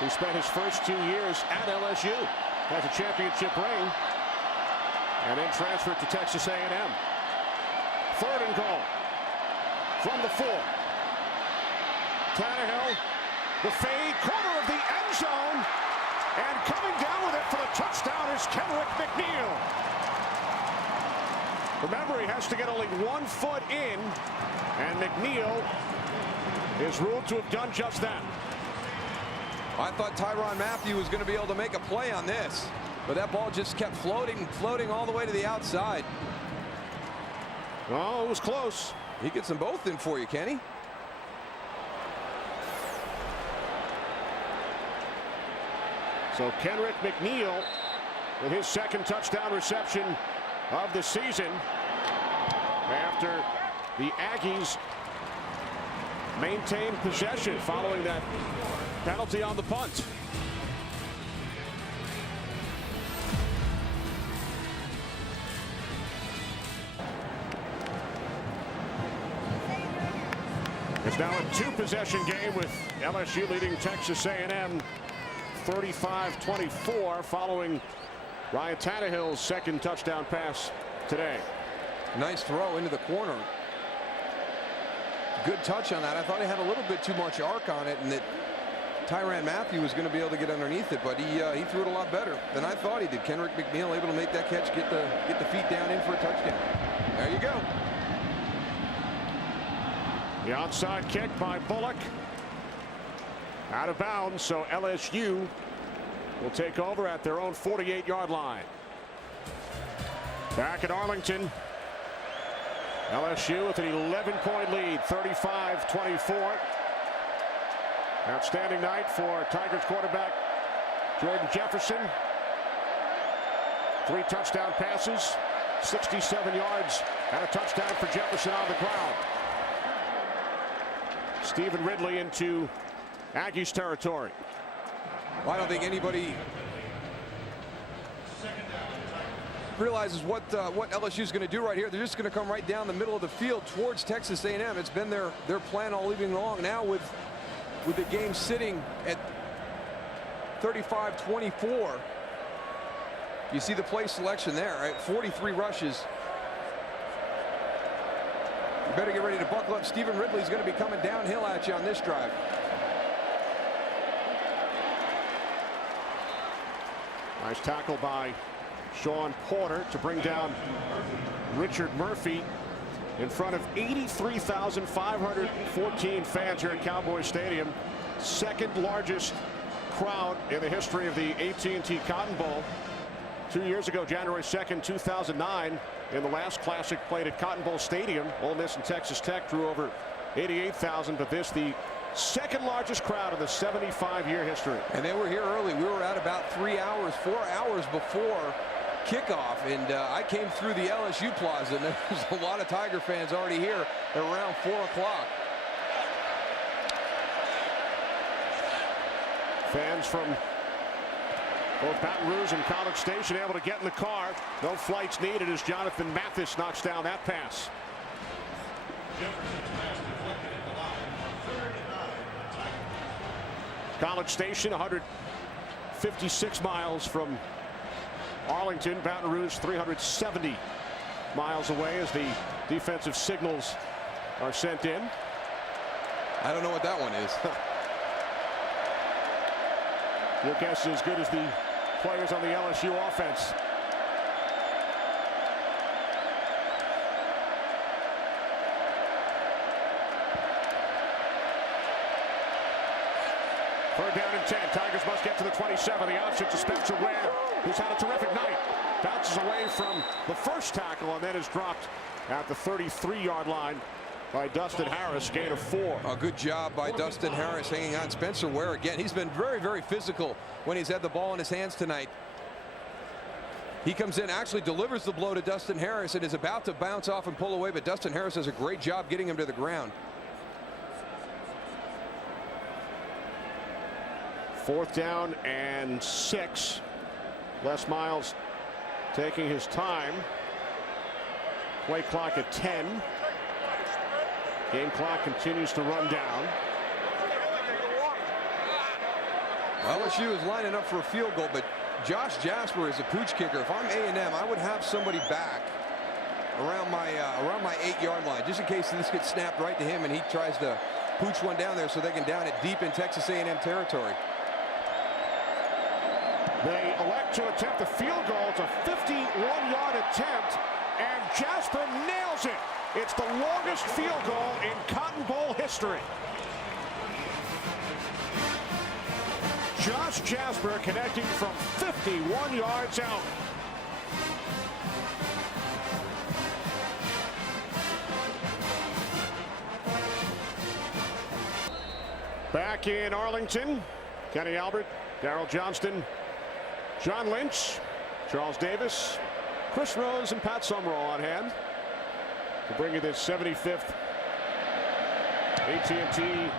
who spent his first 2 years at LSU, has a championship ring, and then transferred to Texas A&M. 3rd and goal from the 4. Tannehill, the fade, corner of the end zone, and coming down with it for the touchdown is Kenrick McNeil. Remember, he has to get only 1 foot in, and McNeil is ruled to have done just that. I thought Tyrann Mathieu was going to be able to make a play on this, but that ball just kept floating all the way to the outside. Oh, it was close. He gets them both in for you, Kenny. So Kenrick McNeil with his second touchdown reception of the season after the Aggies maintained possession following that penalty on the punt. It's now a two-possession game with LSU leading Texas A&M 35-24 following Ryan Tannehill's second touchdown pass today. Nice throw into the corner. Good touch on that. I thought he had a little bit too much arc on it and that Tyrann Mathieu was going to be able to get underneath it, but he threw it a lot better than I thought he did. Kenrick McNeil able to make that catch, get the feet down in for a touchdown. There you go. The onside kick by Bullock. Out of bounds, so LSU will take over at their own 48-yard line. Back at Arlington. LSU with an 11-point lead, 35-24. Outstanding night for Tigers quarterback Jordan Jefferson. 3 touchdown passes, 67 yards, and a touchdown for Jefferson on the ground. Stephen Ridley into Aggies territory. Well, I don't think anybody realizes what LSU is going to do right here. They're just going to come right down the middle of the field towards Texas A&M. It's been their plan all evening long. Now with the game sitting at 35-24, you see the play selection there, right? 43 rushes. You better get ready to buckle up. Stephen Ridley's going to be coming downhill at you on this drive. Nice tackle by Sean Porter to bring down Richard Murphy in front of 83,514 fans here at Cowboy Stadium. Second largest crowd in the history of the AT&T Cotton Bowl. 2 years ago, January 2nd, 2009, in the last Classic played at Cotton Bowl Stadium. Ole Miss and Texas Tech drew over 88,000, but this the second largest crowd in the 75-year history. And they were here early. We were at about 4 hours before kickoff, and I came through the LSU Plaza, and there was a lot of Tiger fans already here at around 4 o'clock. Fans from both Baton Rouge and College Station able to get in the car. No flights needed as Jonathan Mathis knocks down that pass. College Station, 156 miles from Arlington. Baton Rouge, 370 miles away as the defensive signals are sent in. I don't know what that one is. Your guess is as good as the players on the LSU offense. Third down and 10. Tigers must get to the 27. The option to Spencer Ware, who's had a terrific night. Bounces away from the first tackle and then is dropped at the 33-yard line by Dustin Harris, gain of 4. A good job by Dustin Harris hanging on. Spencer Ware again. He's been very, very physical when he's had the ball in his hands tonight. He comes in, actually delivers the blow to Dustin Harris and is about to bounce off and pull away, but Dustin Harris does a great job getting him to the ground. 4th down and 6. Les Miles taking his time. Play clock at 10. Game clock continues to run down. LSU is lining up for a field goal, but Josh Jasper is a pooch kicker. If I'm A&M, I would have somebody back around my 8-yard line, just in case this gets snapped right to him and he tries to pooch one down there so they can down it deep in Texas A&M territory. They elect to attempt the field goal. It's a 51-yard attempt, and Jasper nails it. It's the longest field goal in Cotton Bowl history. Josh Jasper connecting from 51 yards out. Back in Arlington, Kenny Albert, Darryl Johnston, John Lynch, Charles Davis, Chris Rose, and Pat Summerall on hand to bring you this 75th AT&T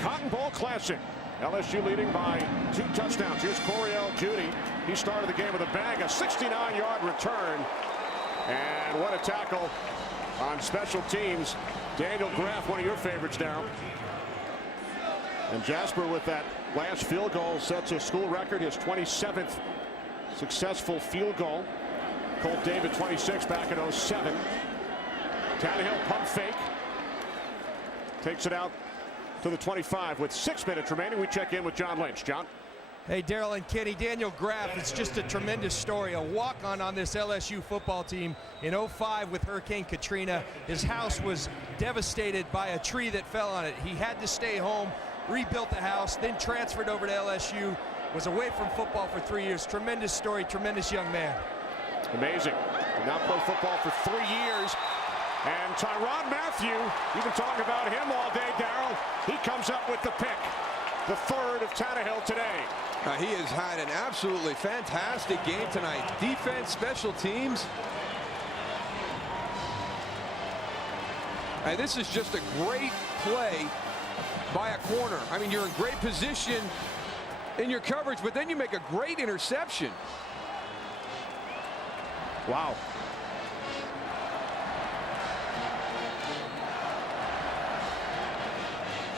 Cotton Bowl Classic. LSU leading by 2 touchdowns. Here's Coriel Judy. He started the game with a bag, a 69-yard return. And what a tackle on special teams. Daniel Graff, one of your favorites, Darryl. And Jasper with that last field goal sets a school record, his 27th successful field goal. Colt David 26 back in 07. Tannehill pump fake. Takes it out to the 25 with 6 minutes remaining. We check in with John Lynch. John. Hey, Darryl and Kenny, Daniel Graff is just a tremendous story. A walk-on this LSU football team in 05 with Hurricane Katrina. His house was devastated by a tree that fell on it. He had to stay home, rebuilt the house, then transferred over to LSU, was away from football for 3 years. Tremendous story, tremendous young man. Amazing. He now played football for 3 years. And Tyrann Mathieu, you can talk about him all day, Darryl. He comes up with the pick, the third of Tannehill today. He has had an absolutely fantastic game tonight. Defense, special teams. And this is just a great play by a corner. I mean, you're in great position in your coverage, but then you make a great interception. Wow.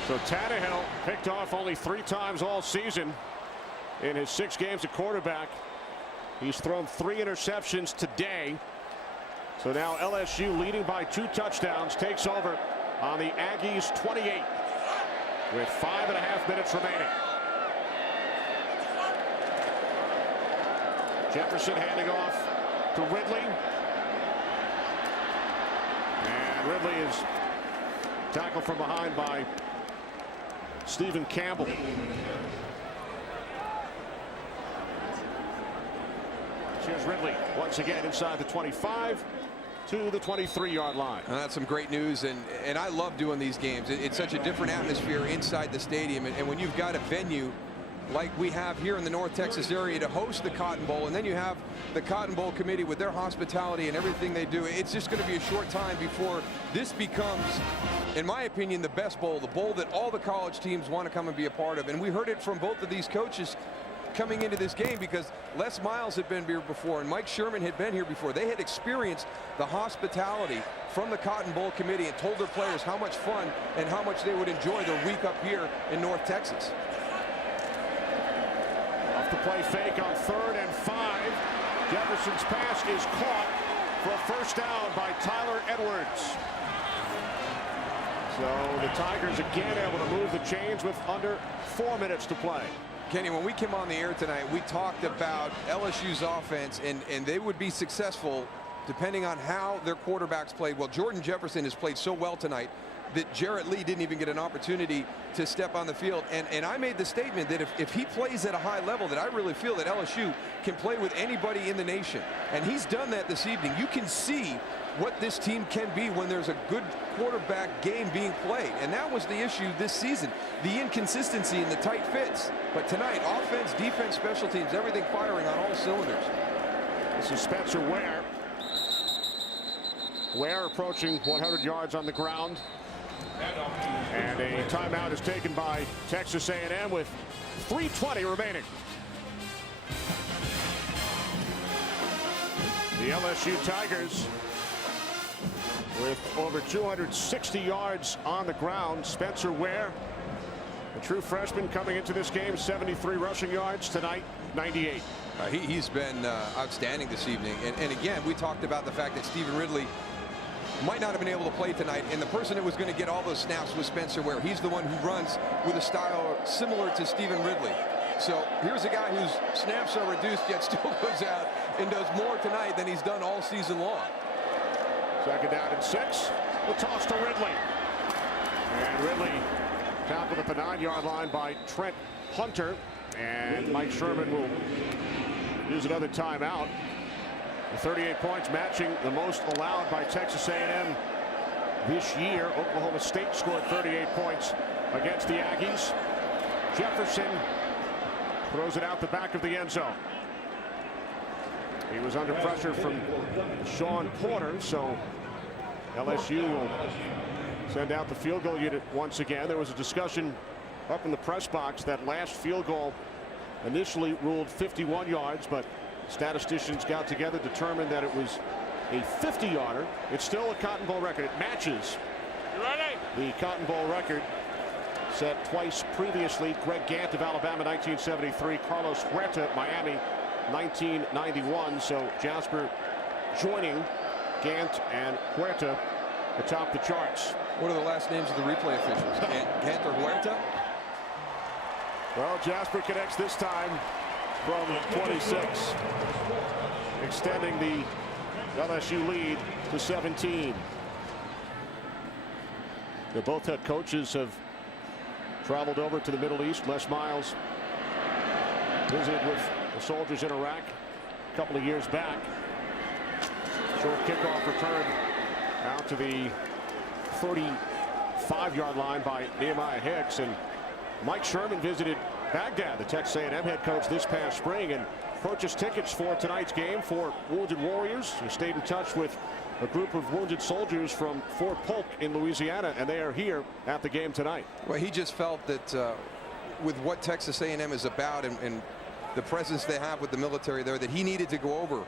So Tannehill picked off only 3 times all season in his 6 games at quarterback. He's thrown 3 interceptions today. So now LSU leading by 2 touchdowns takes over on the Aggies 28 with 5.5 minutes remaining. Jefferson handing off to Ridley. And Ridley is tackled from behind by Stephen Campbell. Here's Ridley once again inside the 25 to the 23-yard line. And that's some great news, and I love doing these games. It's such a different atmosphere inside the stadium, and when you've got a venue like we have here in the North Texas area to host the Cotton Bowl, and then you have the Cotton Bowl committee with their hospitality and everything they do, it's just going to be a short time before this becomes, in my opinion, the best bowl, the bowl that all the college teams want to come and be a part of. And we heard it from both of these coaches coming into this game, because Les Miles had been here before and Mike Sherman had been here before. They had experienced the hospitality from the Cotton Bowl committee and told their players how much fun and how much they would enjoy their week up here in North Texas. Off the play fake on 3rd and 5. Jefferson's pass is caught for a first down by Tyler Edwards. So the Tigers again able to move the chains with under 4 minutes to play. Kenny, when we came on the air tonight, we talked about LSU's offense, and they would be successful depending on how their quarterbacks played. Well, Jordan Jefferson has played so well tonight that Jarrett Lee didn't even get an opportunity to step on the field. And I made the statement that if he plays at a high level, that I really feel that LSU can play with anybody in the nation. And he's done that this evening. You can see what this team can be when there's a good quarterback game being played. And that was the issue this season, the inconsistency and the tight fits. But tonight, offense, defense, special teams, everything firing on all cylinders. This is Spencer Ware. Ware approaching 100 yards on the ground. And a timeout is taken by Texas A&M with 3:20 remaining. The LSU Tigers with over 260 yards on the ground. Spencer Ware, a true freshman, coming into this game, 73 rushing yards tonight, 98. He's been outstanding this evening. And again, we talked about the fact that Stephen Ridley might not have been able to play tonight, and the person that was going to get all those snaps was Spencer Ware. He's the one who runs with a style similar to Stephen Ridley. So here's a guy whose snaps are reduced yet still goes out and does more tonight than he's done all season long. 2nd down and 6. The toss to Ridley. And Ridley tackled at the 9-yard line by Trent Hunter. And Mike Sherman will use another timeout. The 38 points matching the most allowed by Texas A&M this year. Oklahoma State scored 38 points against the Aggies. Jefferson throws it out the back of the end zone. He was under pressure from Sean Porter, so LSU will send out the field goal unit once again. There was a discussion up in the press box that last field goal initially ruled 51 yards, but statisticians got together, determined that it was a 50-yarder. It's still a Cotton Bowl record. It matches the Cotton Bowl record set twice previously. Greg Gant of Alabama, 1973. Carlos Huerta, Miami, 1991. So Jasper joining Gant and Huerta atop the charts. What are the last names of the replay officials? Gant or Huerta? Well, Jasper connects this time from 26, extending the LSU lead to 17. Both head coaches have traveled over to the Middle East. Les Miles visited with the soldiers in Iraq a couple of years back. Short kickoff return out to the 35-yard line by Nehemiah Hicks. And Mike Sherman visited Baghdad, the Texas A&M head coach, this past spring, and purchased tickets for tonight's game for Wounded Warriors. He stayed in touch with a group of wounded soldiers from Fort Polk in Louisiana, and they are here at the game tonight. Well, he just felt that with what Texas A&M is about and the presence they have with the military there, that he needed to go over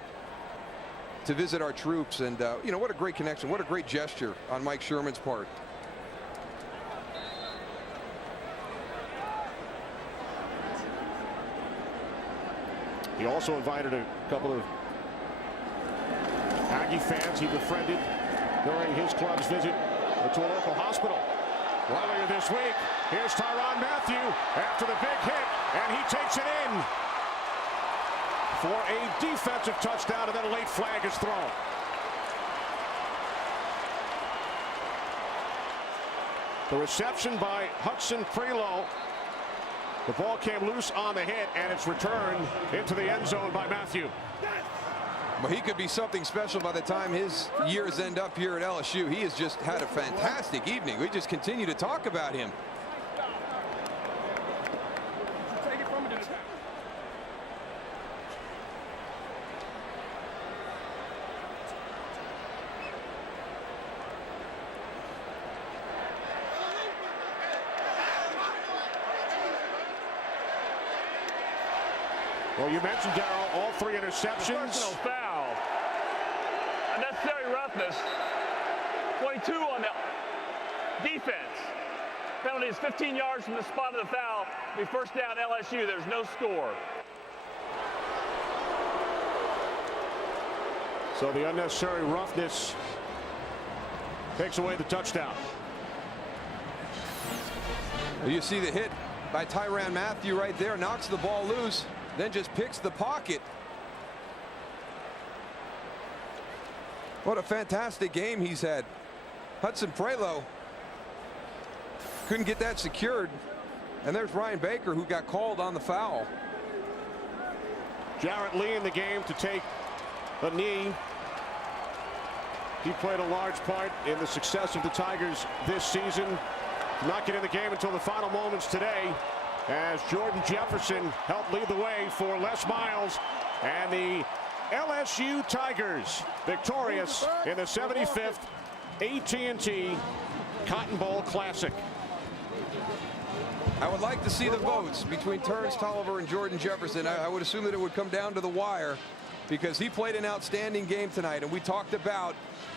to visit our troops. And you know, what a great connection, what a great gesture on Mike Sherman's part. He also invited a couple of Aggie fans he befriended during his club's visit to a local hospital earlier this week. Here's Tyrann Mathieu after the big hit, and he takes it in for a defensive touchdown, and then a late flag is thrown. The reception by Hudson Prelo. The ball came loose on the hit, and it's returned into the end zone by Mathieu. Well, he could be something special by the time his years end up here at LSU. He has just had a fantastic evening. We just continue to talk about him. Well, you mentioned, Darryl, all three interceptions. Personal foul. Unnecessary roughness. 22 on the defense. Penalty is 15 yards from the spot of the foul. It'll be first down LSU. There's no score. So the unnecessary roughness takes away the touchdown. Well, you see the hit by Tyrann Mathieu right there, knocks the ball loose, then just picks the pocket. What a fantastic game he's had. Hudson Prelo couldn't get that secured, and there's Ryan Baker, who got called on the foul. Jarrett Lee in the game to take a knee. He played a large part in the success of the Tigers this season. Not get in the game until the final moments today, as Jordan Jefferson helped lead the way for Les Miles, and the LSU Tigers victorious in the 75th AT&T Cotton Bowl Classic. I would like to see the votes between Terrence Tolliver and Jordan Jefferson. I would assume that it would come down to the wire, because he played an outstanding game tonight, and we talked about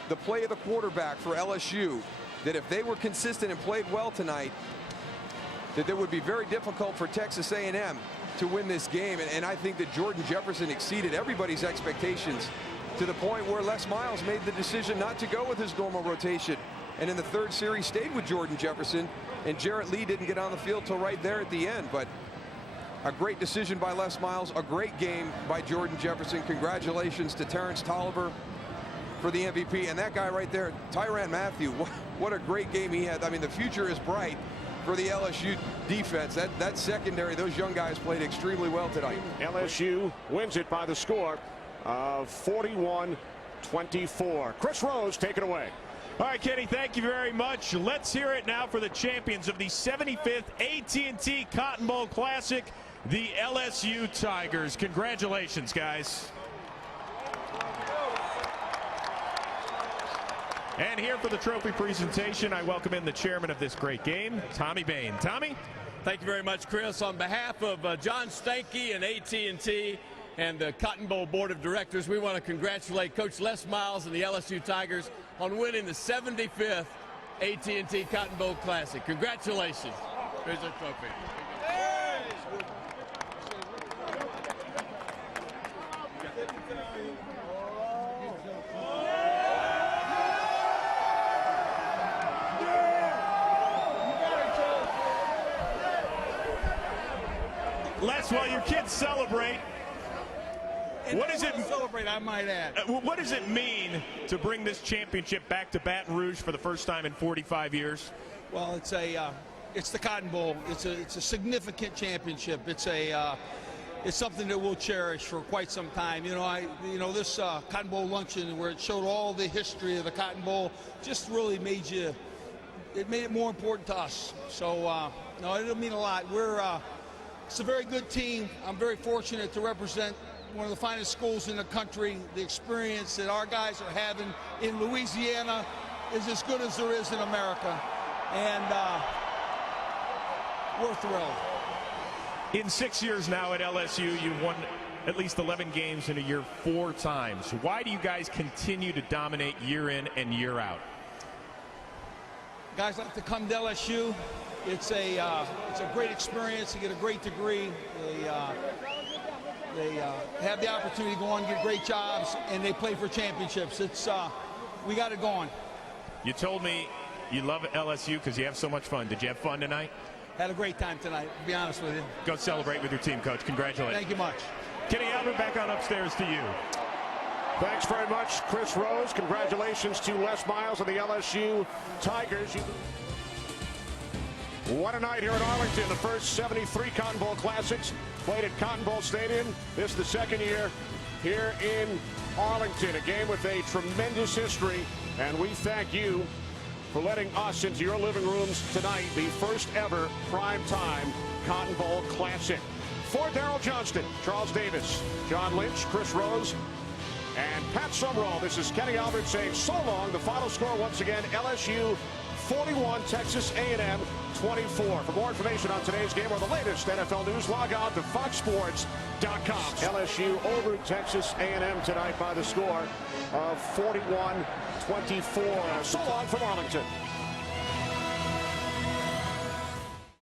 the play of the quarterback for LSU, that if they were consistent and played well tonight, that it would be very difficult for Texas A&M to win this game. And I think that Jordan Jefferson exceeded everybody's expectations, to the point where Les Miles made the decision not to go with his normal rotation, and in the third series stayed with Jordan Jefferson, and Jarrett Lee didn't get on the field till right there at the end. But a great decision by Les Miles, a great game by Jordan Jefferson. Congratulations to Terrence Tolliver for the MVP, and that guy right there, Tyrann Mathieu. What a great game he had. I mean, the future is bright for the LSU defense. That secondary, those young guys played extremely well tonight. LSU wins it by the score of 41-24. Chris Rose, take it away. All right, Kenny, thank you very much. Let's hear it now for the champions of the 75th AT&T Cotton Bowl Classic, the LSU Tigers. Congratulations, guys. And here for the trophy presentation, I welcome in the chairman of this great game, Tommy Bain. Tommy? Thank you very much, Chris. On behalf of John Stanky and AT&T and the Cotton Bowl Board of Directors, we want to congratulate Coach Les Miles and the LSU Tigers on winning the 75th AT&T Cotton Bowl Classic. Congratulations. Here's the trophy. Les, while your kids celebrate, what does it celebrate? I might add. What does it mean to bring this championship back to Baton Rouge for the first time in 45 years? Well, it's the Cotton Bowl. It's a significant championship. It's something that we'll cherish for quite some time. This Cotton Bowl luncheon where it showed all the history of the Cotton Bowl just really made it more important to us. So no, it'll mean a lot. It's a very good team. I'm very fortunate to represent one of the finest schools in the country. The experience that our guys are having in Louisiana is as good as there is in America. And we're thrilled. In 6 years now at LSU, you've won at least 11 games in a year 4 times. Why do you guys continue to dominate year in and year out? Guys like to come to LSU. It's a great experience. You get a great degree. They have the opportunity to go on and get great jobs, and they play for championships. We got it going. You told me you love LSU because you have so much fun. Did you have fun tonight? Had a great time tonight, to be honest with you. Go celebrate with your team, Coach. Congratulations. Thank you much. Kenny Albert, back on upstairs to you. Thanks very much, Chris Rose. Congratulations to Les Miles and the LSU Tigers. What a night here in Arlington. The first 73 Cotton Bowl Classics played at Cotton Bowl Stadium. This is the second year here in Arlington. A game with a tremendous history. And we thank you for letting us into your living rooms tonight. The first ever primetime Cotton Bowl Classic. For Darryl Johnston, Charles Davis, John Lynch, Chris Rose, and Pat Summerall, this is Kenny Albert saying so long. The final score once again, LSU 41, Texas A&M 24. For more information on today's game or the latest NFL news, log on to foxsports.com. LSU over Texas A&M tonight by the score of 41-24. So long from Arlington.